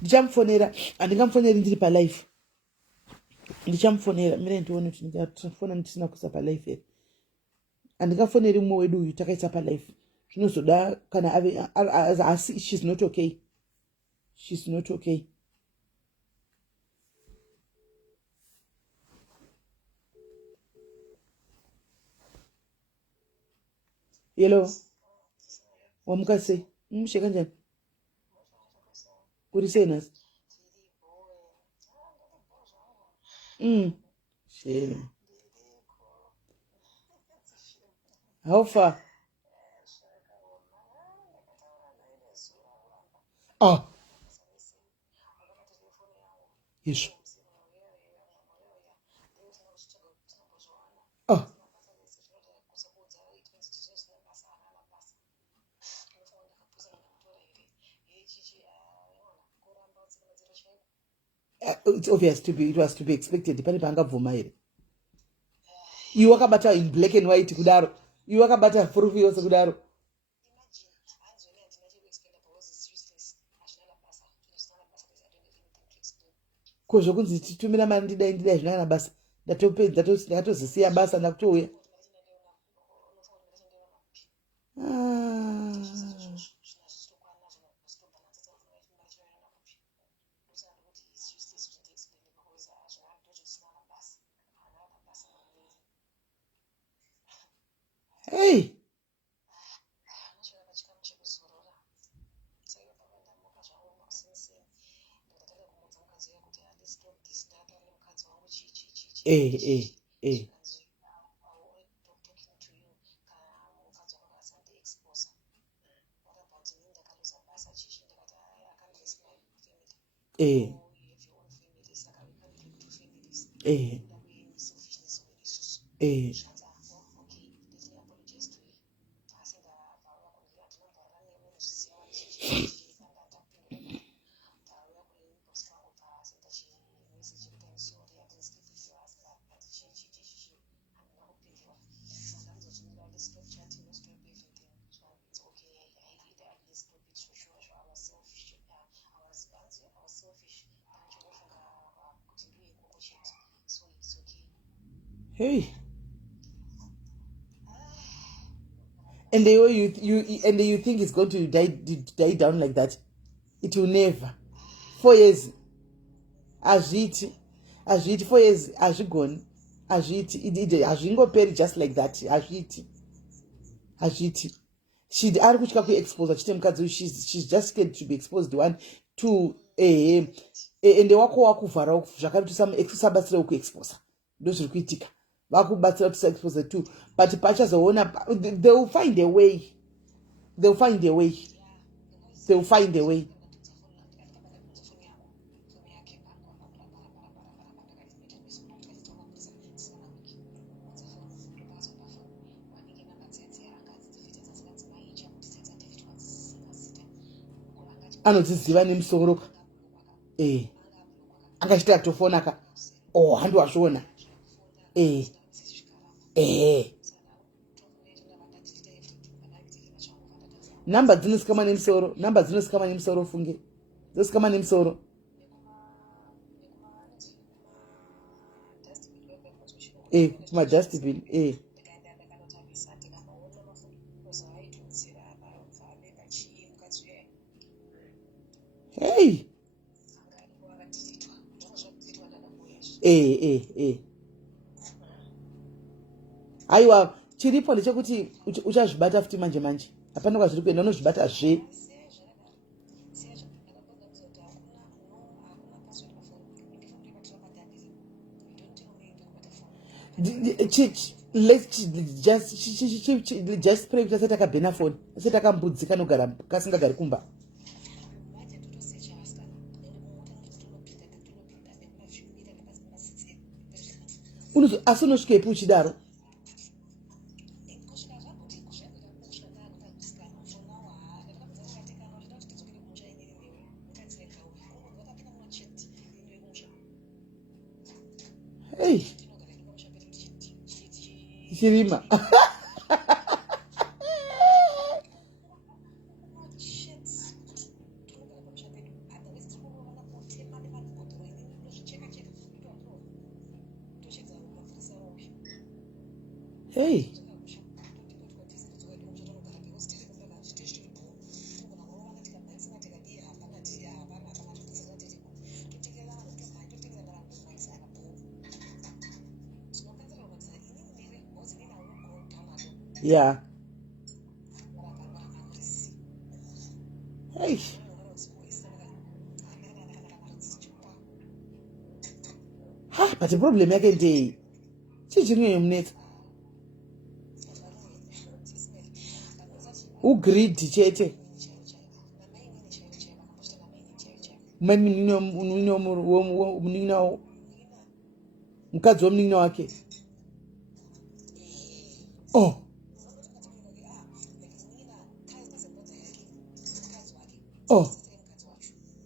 ndichamufonera handingamufoneri ndiri palive ndichamufonera mire ndione kuti ndingafona ndisina kuisa palive here handingafoneri mumwe wedu uyu takaisa palive zvinozoda kana asi she's not okay Hello wamuka sei musheka njani kuri sei nhasi shame how far izvo it's obvious it was to be expected pane paangabvuma here iwe wakabata in black and white kudaro iwe wakabata proof yose kudaro kozvokunzi titumira mari ndidai zvinangana basa ndatozisiya basa ndakutouya hey Hey. And the way you think it's going to die down like that. It will never. 4 years. Ajiti 4 years ajigone. Ajingo just like that. Ajiti. She are kuchika ku expose she's just scared to be exposed. 1 2 ende wako wakuvhara zvakati sabatsira ku expose. Ndozviri kuitika. Vakubatsira to expose 2 but pachazoona they will find a way. anodziziva nemusoro angachita kutofona ka handi wazviona namba dzinosikama nemusoro funge dzosikama nemusoro kumadustbin hey aiwa chiripo ndechekuti uchazvibata futi manje manje hapana kwazviri kuenda unozvibata zve just pray kuti asati akabhena foni asati akambudzi kanogara kasingagari kumba asi unosvikepi uchidaro hey chirima hey yeah hey but the problem yake ndei chichinge munetsa ugrid chete mukadzi womunin'ina wake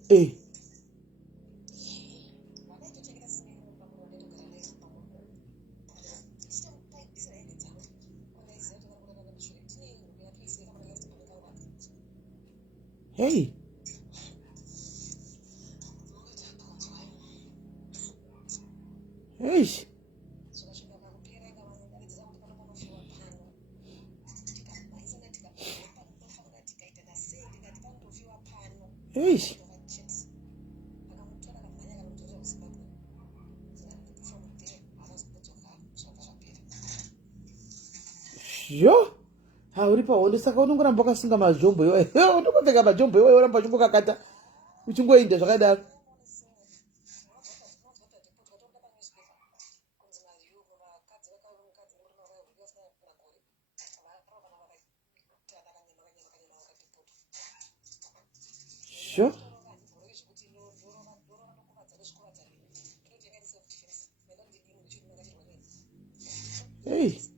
hey hey hey yo uri pahondo saka unongoramba ukasunga mazvombo iwayo unongopfeka mazvombo iwayo uramba uchingokakata uchingoenda zvakadaro sure hey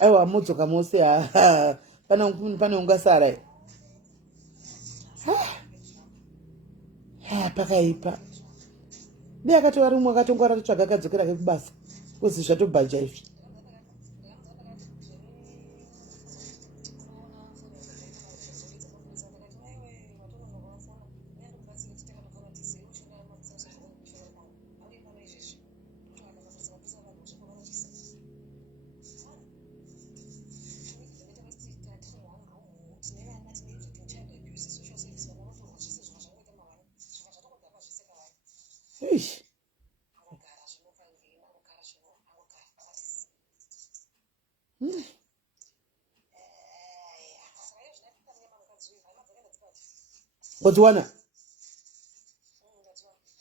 aiwa mudzoka mose pane ungasara pakaipa ne akatora rumwe akatongora kutsvaga akadzokera ke kubasa kuzi zvatobhaja izvi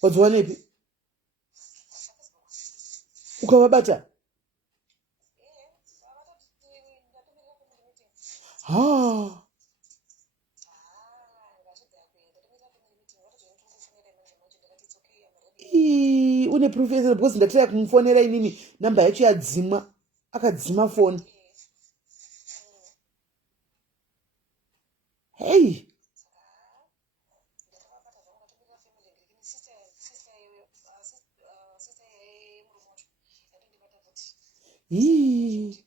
wadziwana ipi ukavabata une proof yese because ndatira kumufonera inini namba yacho yadzimwa akadzima foni Hey. Hii.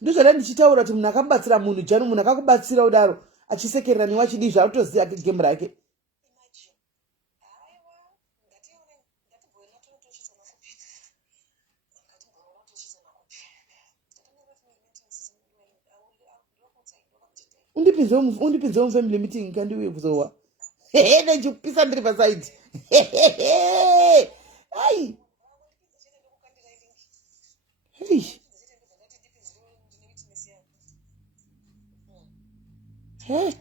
Ndozvada ndichitaura kuti munhu akabatsira munhu jani, munhu akakubatsira kudaro achisekerera niwachidi zvautoziva gegemu rake. Undipinzewo mufamily meeting kandiuye kuzowa. Ndechikupisa ndiri pasaidi. Ai. Hey. Hey.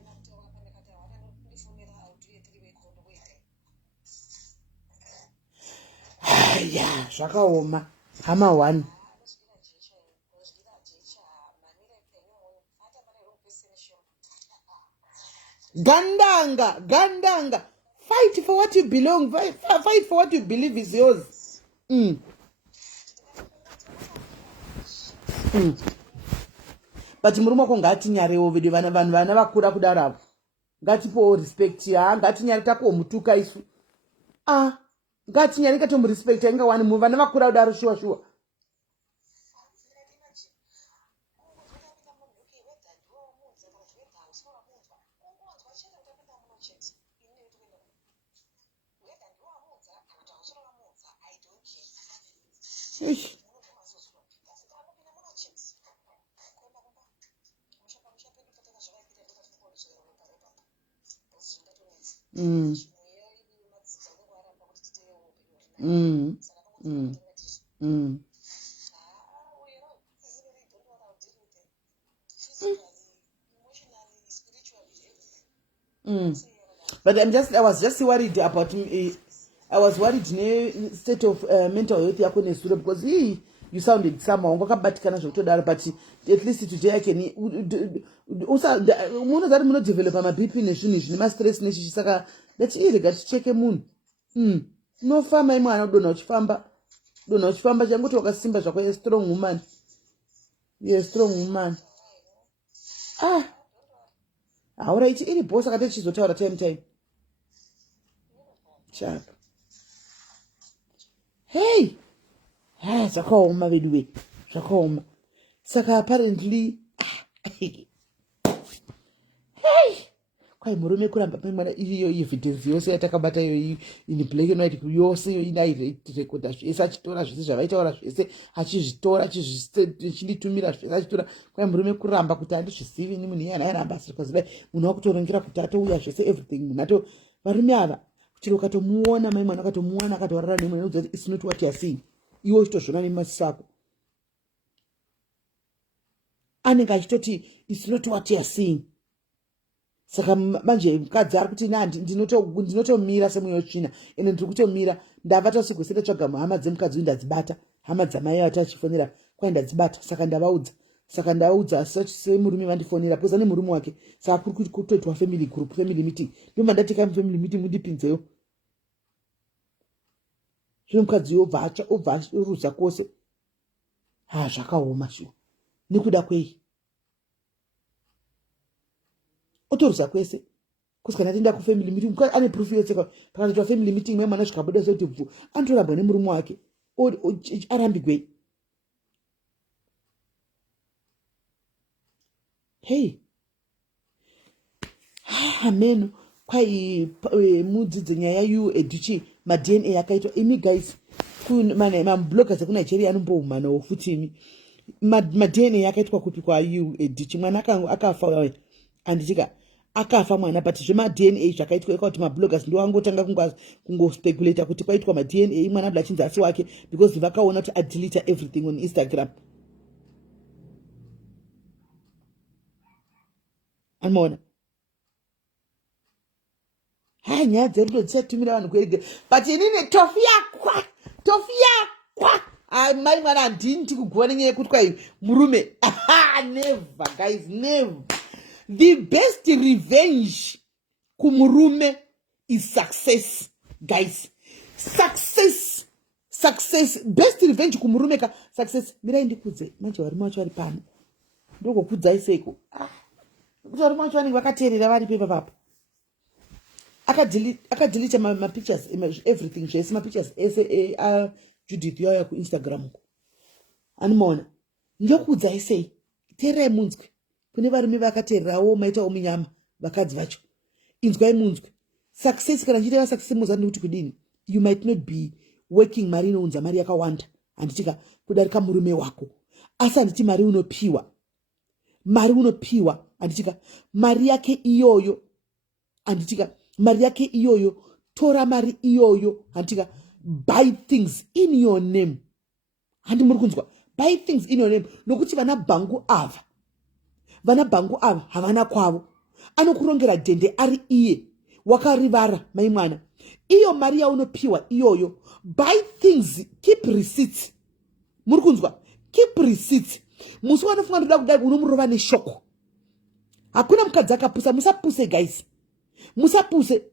Yeah, zvakaoma. Hama 1. Gandanga. Fight for what you belong. Fight for what you believe is yours. But murume wako ngatinyarewo video vanhu vana vakura kudaro avo. Ngatipowo respect ya, ngatinyare takomutuka isu. Ngatinyare katomurespect inga wani mu vana vakura kudaro shuwa. Ish. But I was just worried about me. I was worried in state of mental health yako nesure because you sounded somehow ngakabatikana zvokutodaro, but at least today I can munozari munodevelopa maBP nezvinhu izvi nemastress nezvichi, saka datirega ticheke munhu nofamba imwana udonha uchifamba changoti wakasimba zvako. A strong woman. You're a strong woman. Alright, iri boss akati chizotaura time. Sharp. Hey. Zvakaoma veduwe. Zvakaoma. Saka apparently hey. Kwai murume kuramba pemwana iyo evidence yose yatakabata iyo in black and white yose iyo inairekoda zvese achitora zvese zvavaitaura zvese achizvitora achizvitumira zvese achitora. Kwai murume kuramba kuti handizvizivi ni munhu iyana airamba asiri kwaziva munhu wakutorongera kuti atouya zvese everything munhu varume ava chero ukatomuona mai mwana akatomuona akatorara nemwana unoziva kuti it's not what you are seeing. Iwe uchitozviona nemaziso ako anenge achitoti it's not what you are seeing. Saka manje mukadzi ari kuti ndinotomira semweya wetsvina ende ndiri kutomira ndava tasigwese ndatsvaga hama dzemukadzi uyu ndadzibata, hama dzamai vatachifonera kwai ndadzibata. Saka ndaudza semurume vandifonera poza nemurume wake. Saka kuri kuti kutoitwa family group, family meeting. Ndimo mandateka family meeting mundipinzeyo. Zvino mukadzi obva ruza kwose. Zvakaoma shuwa. Nekuda kwei otoruza kwese kusvikana tenda kufamily meeting because ane proof yose pakatoitwa family meeting mwana zvikabuda kuti bvu anotorambwa nemurume wake arambigwei. Hey, ameno kwai mudzidzi nyaya edichi ma-DNA yakaitwa. Imi guys mabloggers ekunigeria anomboumanawo futi ma-DNA yakaitwa kupi kwa edichi mwana akafa andichika akafa mwana, but zvema-DNA zvakaitwa kuti mabloggers ndiwo angotanga kungospeculator kuti kwaitwa ma-DNA mwana abla chinzi asi wake because vakaona kuti adelete everything on Instagram. Anoona nyaya dzerudo dzichatumira vanhu kuerege, but inini tofi yakwa mai mwana handini tikugona nyaya yekuti kwai murume never guys, never. The best revenge kumurume is success, guys. success, best revenge kumurumeka success. Mirai ndikudze manje varume vacho vari pano ndokukudzai seiko kuti varume vacho vanenge vakateerera vari pepa papo. Akadelete mapictures everything zvese mapictures ese Judith yauya kuInstagram animaona. Ndokukudzai sei, teerai munzwe kune varume vakateererawo maitawo munyama vakadzi vacho. Inzwai munzwe. Success kana chireva success muzani kuti kudini, you might not be working mari inounza mari yakawanda handitika kudarika murume wako, asi handiti mari unopiwa handitika mari yake iyoyo handitika mari yake iyoyo, tora mari iyoyo handitika, buy things in your name. Handi muri kunzwa, buy things in your name. Nokuti vana bhangu ava havana kwavo, anokurongera dhende ari iye wakarivara mai mwana. Iyo mari yaunopiwa iyoyo, buy things, keep receipts. Muri kunzwa, keep receipts. Musi wanofunga ndoda kudai unomurova neshoko. Hakuna mukadzi akapusa, musapuse guys, musapuse.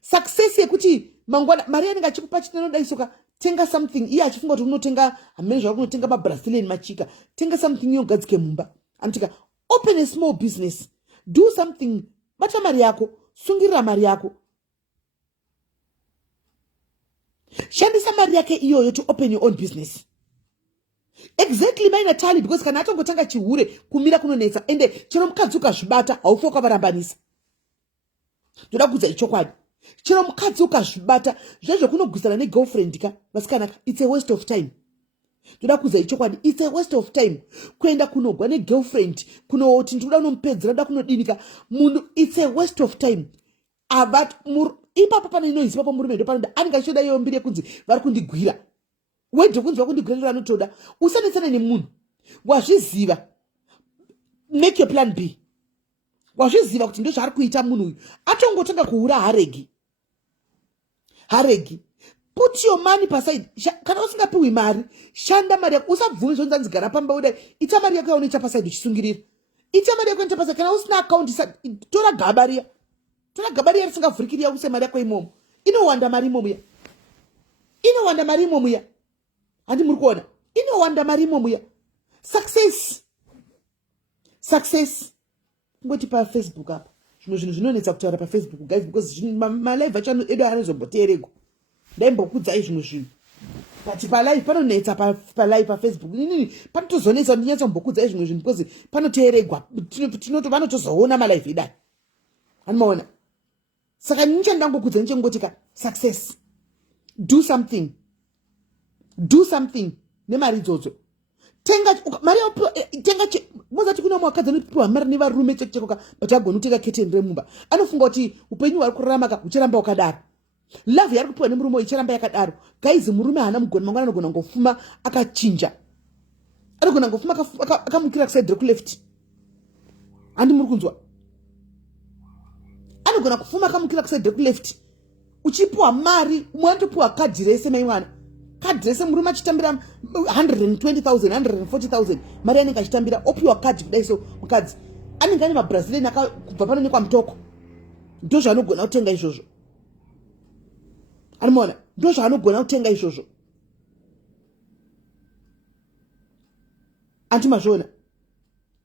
Success yekuti mangwana mari yanenge achikupa chinoda isoka, tenga something. Iye achifunga kuti unotenga amenezva kunotenga maBrazilian machika, tenga something yogadzike mumba. Anotika open a small business, do something. Bata mari yako, sungirira mari yako. Shandisa mari yake iyoyo to open your own business. Exactly my Natalie, because kana atongotanga chihure kumira kunonetsa ende chero mukadzi ukazvibata haufoka varambanisa. Ndoda kudza ichokwadi. Chero mukadzi ukazvibata zvezvo kunogwisana negirlfriend ka vasikanaka, it's a waste of time. Ndoda kudza ichokwadi, it's a waste of time. Kuenda kunogwa negirlfriend, kunoti ndoda unompedzera, ndoda kunodinika munhu, it's a waste of time. Avat ipapa pana inoizi papa murume ndo panoda anenge achichoda iyo mbiri yekunzi vari kundigwira. Wedhe kunzi vakundigwirira anotoda. Usanetsana nemunhu. Wazviziva. Make your plan B. Wazviziva kuti ndo zvaari kuita munhu uyu. Atongotanga kuhura haregi. Put your money aside. Kana usingapiwi mari, shanda mari yako. Usabvumi zvonzi gara pamba udai. Ita mari yako yaunoita paside uchisungirira. Ita mari yako inoita paside. Kana usina account, tora gabaria. Tora gabaria risingavhurikira use mari yako imomo. Inowanda mari imomo ya. Handi muri kuona, inowanda mari imomo ya. Success. Ngoti pa Facebook apa. Zvinhu zvinonetsa kutaura pa Facebook guys, because my live achano edo anozomboteerego. Ndaimbokudzai zvinhu. But pa live panonetsa pa live pa Facebook. Nini panotozonetsa ndinyatsa kumbokudzai zvinhu because panoteeregwa. Vanotozoona ma live idai. Hanimaona. Saka nincha ndangokudza nichengotika success. Do something nemari idzodzo. Tenga mari tenga mozati kuna mwakadzi anopiwa mari nevarume chekoka but agona kutenga keteni remumba. Anofunga kuti upenyu hwari kurarama ka uchiramba wakadaro. Love yari kupiwa nemurume ichiramba yakadaro. Guys, murume hana mugoni mangwana anogona ngofuma akachinja. Anogona ngofuma akamukira kuside rekuleft. Handi muri kunzwa. Anogona kufuma akamukira kuside rekuleft. Uchipiwa mari, mwantopiwa kadhi rese mai mwana. Kadhi rese murume achitambira 120,000, 140,000. Mari anenge achitambira opiwa kadhi kudai so mukadzi. Anenge ane maBrazilian akabva pano nekwa mutoko. Ndo zvaanogona kutenga izvozvo. Animona, ndo zvaanogona kutenga izvozvo. Antimazvona.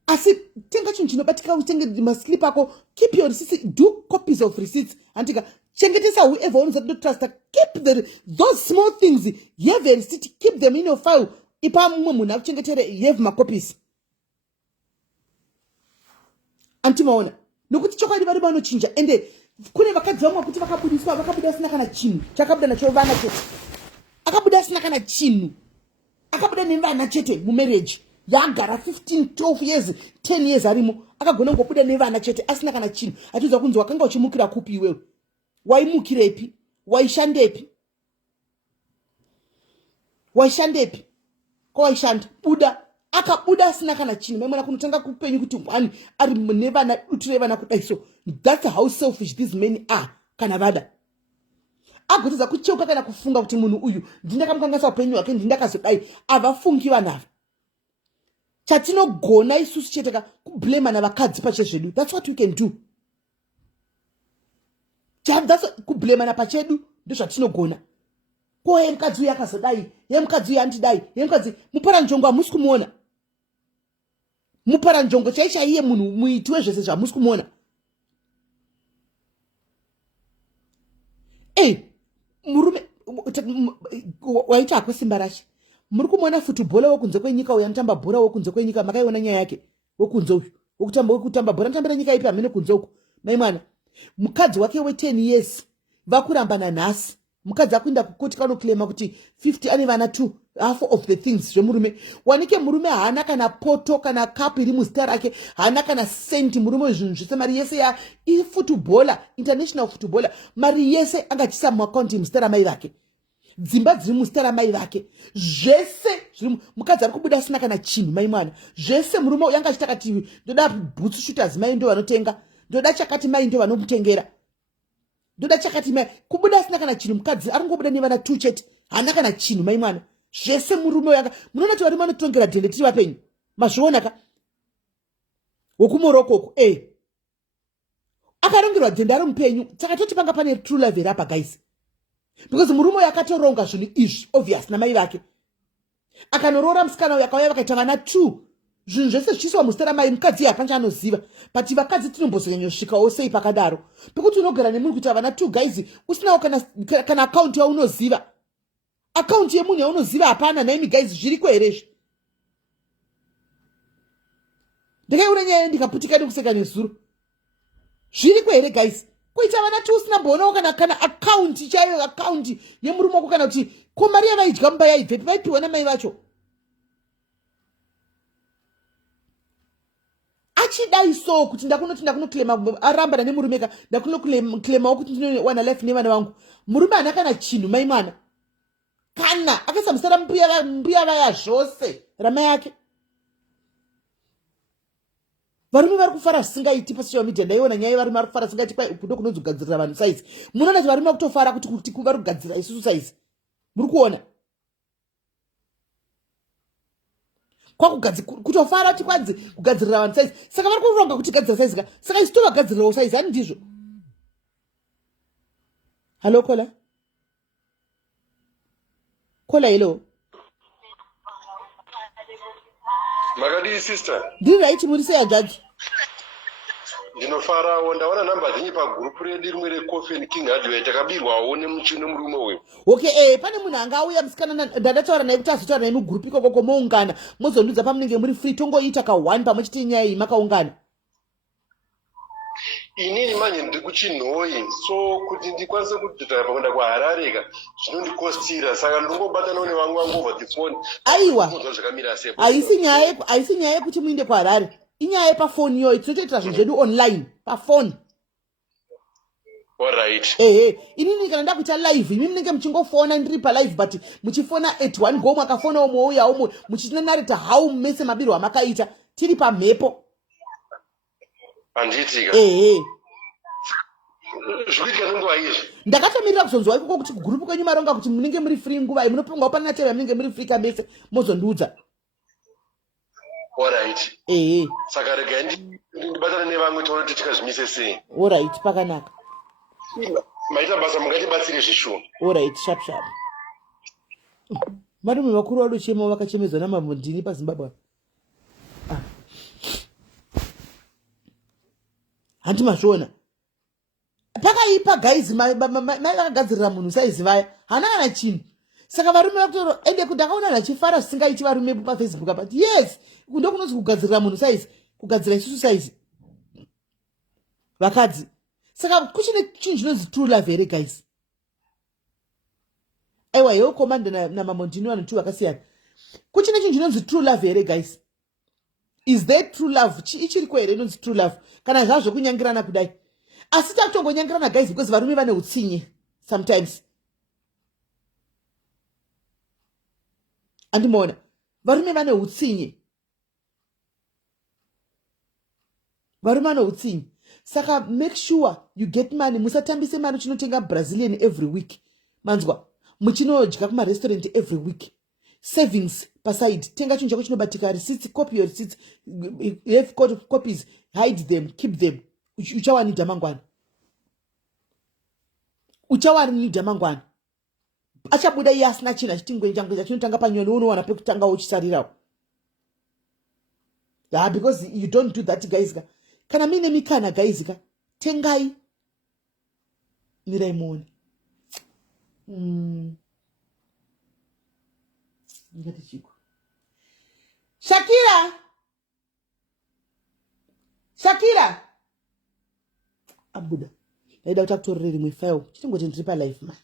Asi tenga chinhu chinobatika utenge maslip ako, keep your receipts, do copies of receipts. Antika chengetesa whoever owns that trust, keep those small things, you have a receipt, keep them in your file. Ipa munhu akuchengetere, you have my copies. Antimaona. Nokuti chokwadi vari vanochinja ende kune vakadzi vamwe kuti vakabuda asina kana chinhu chakabuda nacho vana chete. Akabuda asina kana chinhu. Akabuda nevana chete mumarriage. Yagara 15, 12 years, 10 years arimo. Akagona ngobuda nevana chete asina kana chinhu. Atiza kunzi wakanga uchimukira kupi iwewe. Waimukirepi? Waishandepi? Ko waishanda buda. Akabuda asina kana chinhu. Memwana kunotanga kupenyu kuti mwani ari nevana uture vana kudai so. That's how selfish these men are. Kana vada. Agotiza kucheuka kana kufunga kuti munhu uyu ndindakamukangasa upenyu hwake ndindakazodai avafungi vanava. Chatinogona isusu chete kublame na vakadzi pachezvedu. That's what we can do. That's kublame na pachedu ndo zvatinogona. ko yemukadzi uyu akazodai, yemukadzi uyu andidai, yemukadzi muparanjongo hamusi kumuona. Muparanjongo chaiye munhu muiti wezvese zvamusi kumuona. Murume waita hako simba racho. Muri kumuona futubhola wokunze kwenyika uyu anotamba bhora wokunze kwenyika, makaiona nyaya yake wokunze uyu wokutamba bhora anotambira nyika ipi hamene kunze uku. Mai mwana mukadzi wake we10 years vakurambana nhasi. Mukadzi akuenda kukoti kanoclaima kuti 50 ane vana 2 half of the things zvemurume. Wanike murume haana kana poto kana kapu iri muzita rake, haana kana senti. Murume zvinhu zvese mari yese ya ifutubhola, international futubhola, mari yese angachisa muakaunti muzita ramai vake. Dzimba dziri muzita ramai vake zvese zviri. Mukadzi ari kubuda asina kana chinhu mai mwana. Zvese murume uyu angachita kati ndoda boots shooters mai ndo vanotenga, ndoda chakati mai ndo vanomutengera, ndoda chakati mai. Kubuda asina kana chinhu. Mukadzi ari kungobuda nevana 2 chete, haana kana chinhu mai mwana. Zvese murume uyu munoona kuti varume vanotongera dhende tiri vapenyu. Mazviona ka wokumoroko uku akarongerwa dhende ari mupenyu. Saka toti panga pane true love here apa guys, because murume uyu akatoronga zvinhu izvi obvious namai vake. Akanorora musikana uyu akauya vakaita vana 2. Zvinhu zvese zvichiswa muzita ramai. Mukadzi hapana chaanoziva, but vakadzi tinombozonyanyosvikawo sei pakadaro pekuti unogara nemunhu kuita vana 2 guys usinawo kana akaunti yaunoziva. Akaunti yemunhu yaunoziva hapana. Naimi guys zviriko here izvi? Ndakaiona nyaya ndikaputika nekuseka nezuro. Zviriko here guys? Kuita vana 2 usina mbonawo kana akaunti chaiyo, akaunti yemurume wako, kana kuti ko mari yavaidya mumba yaibvepi, vaipiwa namai vacho. Achidai so kuti ndakunoclaima arambana nemurume ka ndakunoclaimawo kuti ndinowana life nevana vangu. Murume haana kana chinhu mai mwana. Kana akaisa musara mbuya vaya zvose ramai yake. Varume vari kufara zvisingaiti pasocial media. Ndaiona nyaya yevarume vari kufara zvisingaiti kwai kundo kunonzi kugadzirira vanhu saizi. Munoona kuti varume vakutofara kuti vari kugadzirira isusu saizi. Muri kuona kutofara kuti kwanzi kugadzirira vanhu saizi. Saka vari kuronga kuti gadzira saizi ka. Saka isu tovagadzirirawo saizi, hani ndizvo? Halo kola hello. Makadii sister? Ndiri right muri sei ajaji? Ndinofarawo ndaona namba dzenyu pagrupu redu rimwe reCoffee King Hardware takabirwawo nemurume uyu. Okay, pane munhu anga auya musikana ndataura naye kuti azotaura naye mugrupu ikoko moungana mozondudza pamunenge muri free tongoita ka1 pamwe chete nyaya iyi makaungana. Inini manje ndiri kuchinhoi, so kuti ndikwanise kudhudhara pakuenda kuHarare ka zvinondikostira, saka ndingobatanawo nevangu vangu over the phone. Aiwa, zvakamira sei? haisi nyaya yekuti muinde kuHarare, inyaya yepafoni iyoyo. Tinotoita zvinhu zvedu online pafoni. Alright. Inini kana ndakuita live imi munenge muchingofona ndiri palive, but muchifona at 1 go mwakafonawo mouyawo muchinonareta how mese mabirwa makaita tiri pamhepo. Anditika. Zvikuitika nenguva izvi. Ndakatomirira kuzonzwa ikoko kuti kugrupu kwenyu maronga kuti munenge muri free nguva munopingawo pana teve munenge muri free kamese mozondiudza. Alright. Saka regai ndibatane nevamwe tione kuti tikazvimise sei. Alright, pakanaka. Maita basa mungatibatsire zvishoma. Alright, sharp. Marume vakuru vado chemo vakachemedzwa namamondini paZimbabwe. Handi mazviona. Pakaipa guys mai vakagadzirira munhu saizi vaya. Hana kana chinhu. Saka varume vakutoro ende kundakaona vachifara zvisingaiti varume paFacebook but yes, kundo kunonzi kugadzirira munhu saizi, kugadzira isusu saizi. Vakadzi. Saka kuchine chinhu chinonzi true love here guys. Aiwa yo komanda namamondini vanhu vakasiyana. Kuchine chinhu chinonzi true love here guys. Is there true love? Ichiri kwere inonzi true love. Kana zvazvo kunyangirana kudai. Asi takutongonyangirana guys because varume vane utsinye sometimes. Andimona. Varume vane utsinye. Saka make sure you get money. Musatambise mari chinotenga Brazilian every week. Manzwa. Muchinodya kuma restaurant every week. Savings paside. Tenga chinhu chako chinobatika receipts, copy your receipts. Have copies, hide them, keep them. Uchawanida mangwana. achabuda iye asina china chitingweni changu chinotanga panyoni unowana pekutanga uchisarirawo. Yeah, because you don't do that, guys. Kana mine mikana, guys. Tengai. Miraimoni. Shakira. Shakira. Abuda. Naida utakutorere mwifayo. Chitingote ndiripa life man.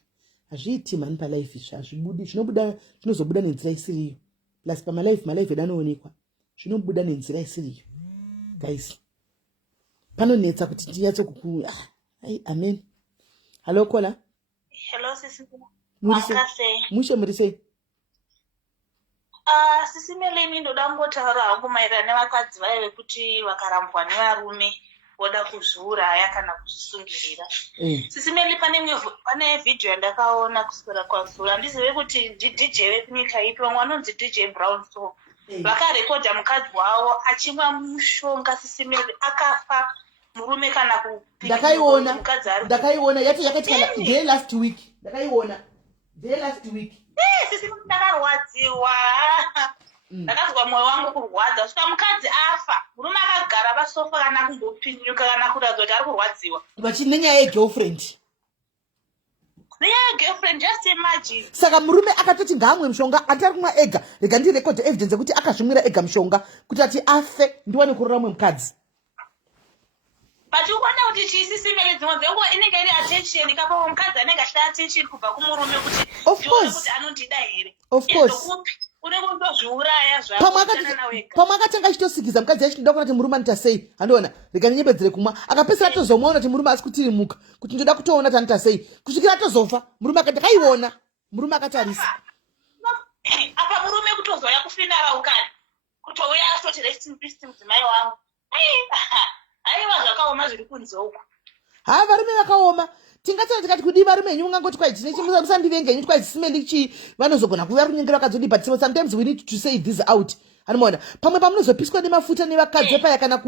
Azviiti man pa life isha. Azvibudi. Zvinozobuda nenzira isiriyo. Plus pa my life edanoonekwa. Zvinobuda nenzira isiriyo. Guys. Panonetsa kuti ndiyatso kuku. Amen. Hello Kola. Hello sisi. Mushe murise. Sisi Melly ini ndoda kungotaura hangu maererano nevakadzi vaive kuti vakarambwa nevarume voda kuzviuraya kana kuzvisungirira. Sisi Melly pane video yandakaona kuswera kwazura ndizive kuti DJ venyika ipi vamwe vanonzi DJ Brown so vakarekodha mukadzi wavo achimwa mushonga. Sisi Melly akafa. Murume kana ndakaiona yakaita day last week. Ndakaiona day last week. Sisi ndakarwadziwa. Ndakazwa mwoyo wangu kurwadza. Svika mukadzi afa. Murume akagara pasofa kana kungopinyuka kana kuratidza kuti ari kurwadziwa. Nenyaya yegirlfriend. Just imagine. Saka murume akatoti ngaamwe mushonga atari kumwa ega. Rega ndirekodhe evidence yekuti akazvimwira ega mushonga kuti ati afe ndiwane kurora mumwe mukadzi. But you wonder what she is Melly dzimwe dzenguva inenge iri attention kapa mukadzi anenge achida attention kubva kumurume kuti ndione kuti anondida here. Of course. Unenge kutozviuraya zvako wega. Pamwe akatanga achitosikiza mukadzi achitoda kuona kuti murume anoita sei. Andiona rega ninyembedzere kumwa akapesera atozomuona kuti murume asi kutirimuka kuti ndoda kutoona kuti anoita sei kusvikira atozofa murume akati akaiona murume akatarisa. Apa murume kutozoya kufinara ukani kutouya asoti rest in peace mudzimai wangu. Aiwa zvakaoma zviri kunze uko. Varume vakaoma. Tingatsara tikati kudi varume henyu mungangoti kwai tine chimusa musandivenge henyu kwai simendi chi vanozogona kuuya kunyengera vakadzodi but sometimes we need to say this out. Anoona pamwe pamunozopiswa nemafuta nevakadzi paya kana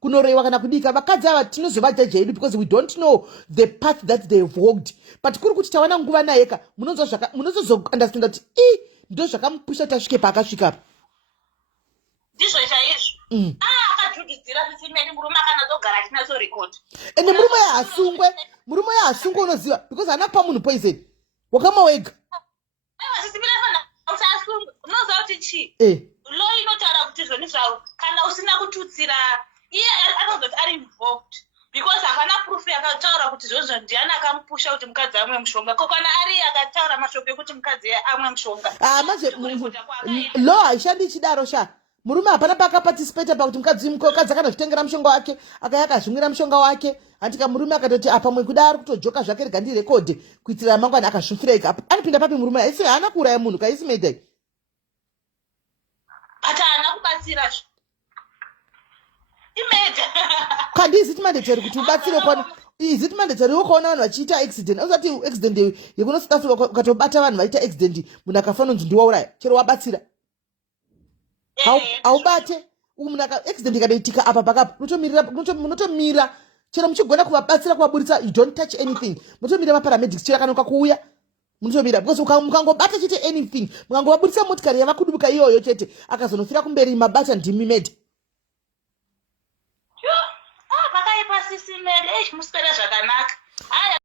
kunoreiwa kana kudika vakadzi ava tinozovajaja hedu because we don't know the path that they have walked. But kuri kuti tawana nguva nayeka munozounderstanda kuti ndo zvakamupusha tasvike paakasvika apa. Ndizvo chaizvo. Akajudidzira Sisi Melly murume akanazogara achinazo record. Ende murume yaasungwe unoziva because haana kupa munhu poison. Wakama wega. Sisi Melly afana kuti asungwe. Unoziva kuti chi? Law inotaura kuti zvoni zvaro kana usina kututsira iye anozoti ari involved because hapana proof yakataura kuti zvozvo ndiani akamupusha kuti mukadzi amwe mushonga. Ko kana ari akataura mashoko ekuti mukadzi amwe mushonga. Manje law haishandi ichidaro sha. Murume hapana paakaparticipate pakuti mukadzi akanozvitengera mushonga wake akaya akazvimwira mushonga wake handika murume akatoti apa mwe kuda ari kutojoka zvake rega ndirekodhe kuitira mangwana akazvifira ega anopinda papi murume ese haana kuuraya munhu kaisi medai but haana kubatsira imeda kandi iziti mandatory kuti ubatsire kwana iziti mandatory wokaona vanhu vachiita accident ausati accident yekuno South Africa ukatobata vanhu vaita accident munhu akafa nonzi ndiwauraya chero wabatsira haubate umunaka accident ikadaitika apa pakapo munotomira chero muchigona kuvabatsira kuvaburitsa you don't touch anything munotomira maparamedics chero akanoka kuuya munotomira because mukangobata chete anything mukangovaburitsa motikari yavakudubuka iyoyo chete akazonofira kumberi mabata ndimi mede vakaipa Sisi Melly muswera zvakanaka.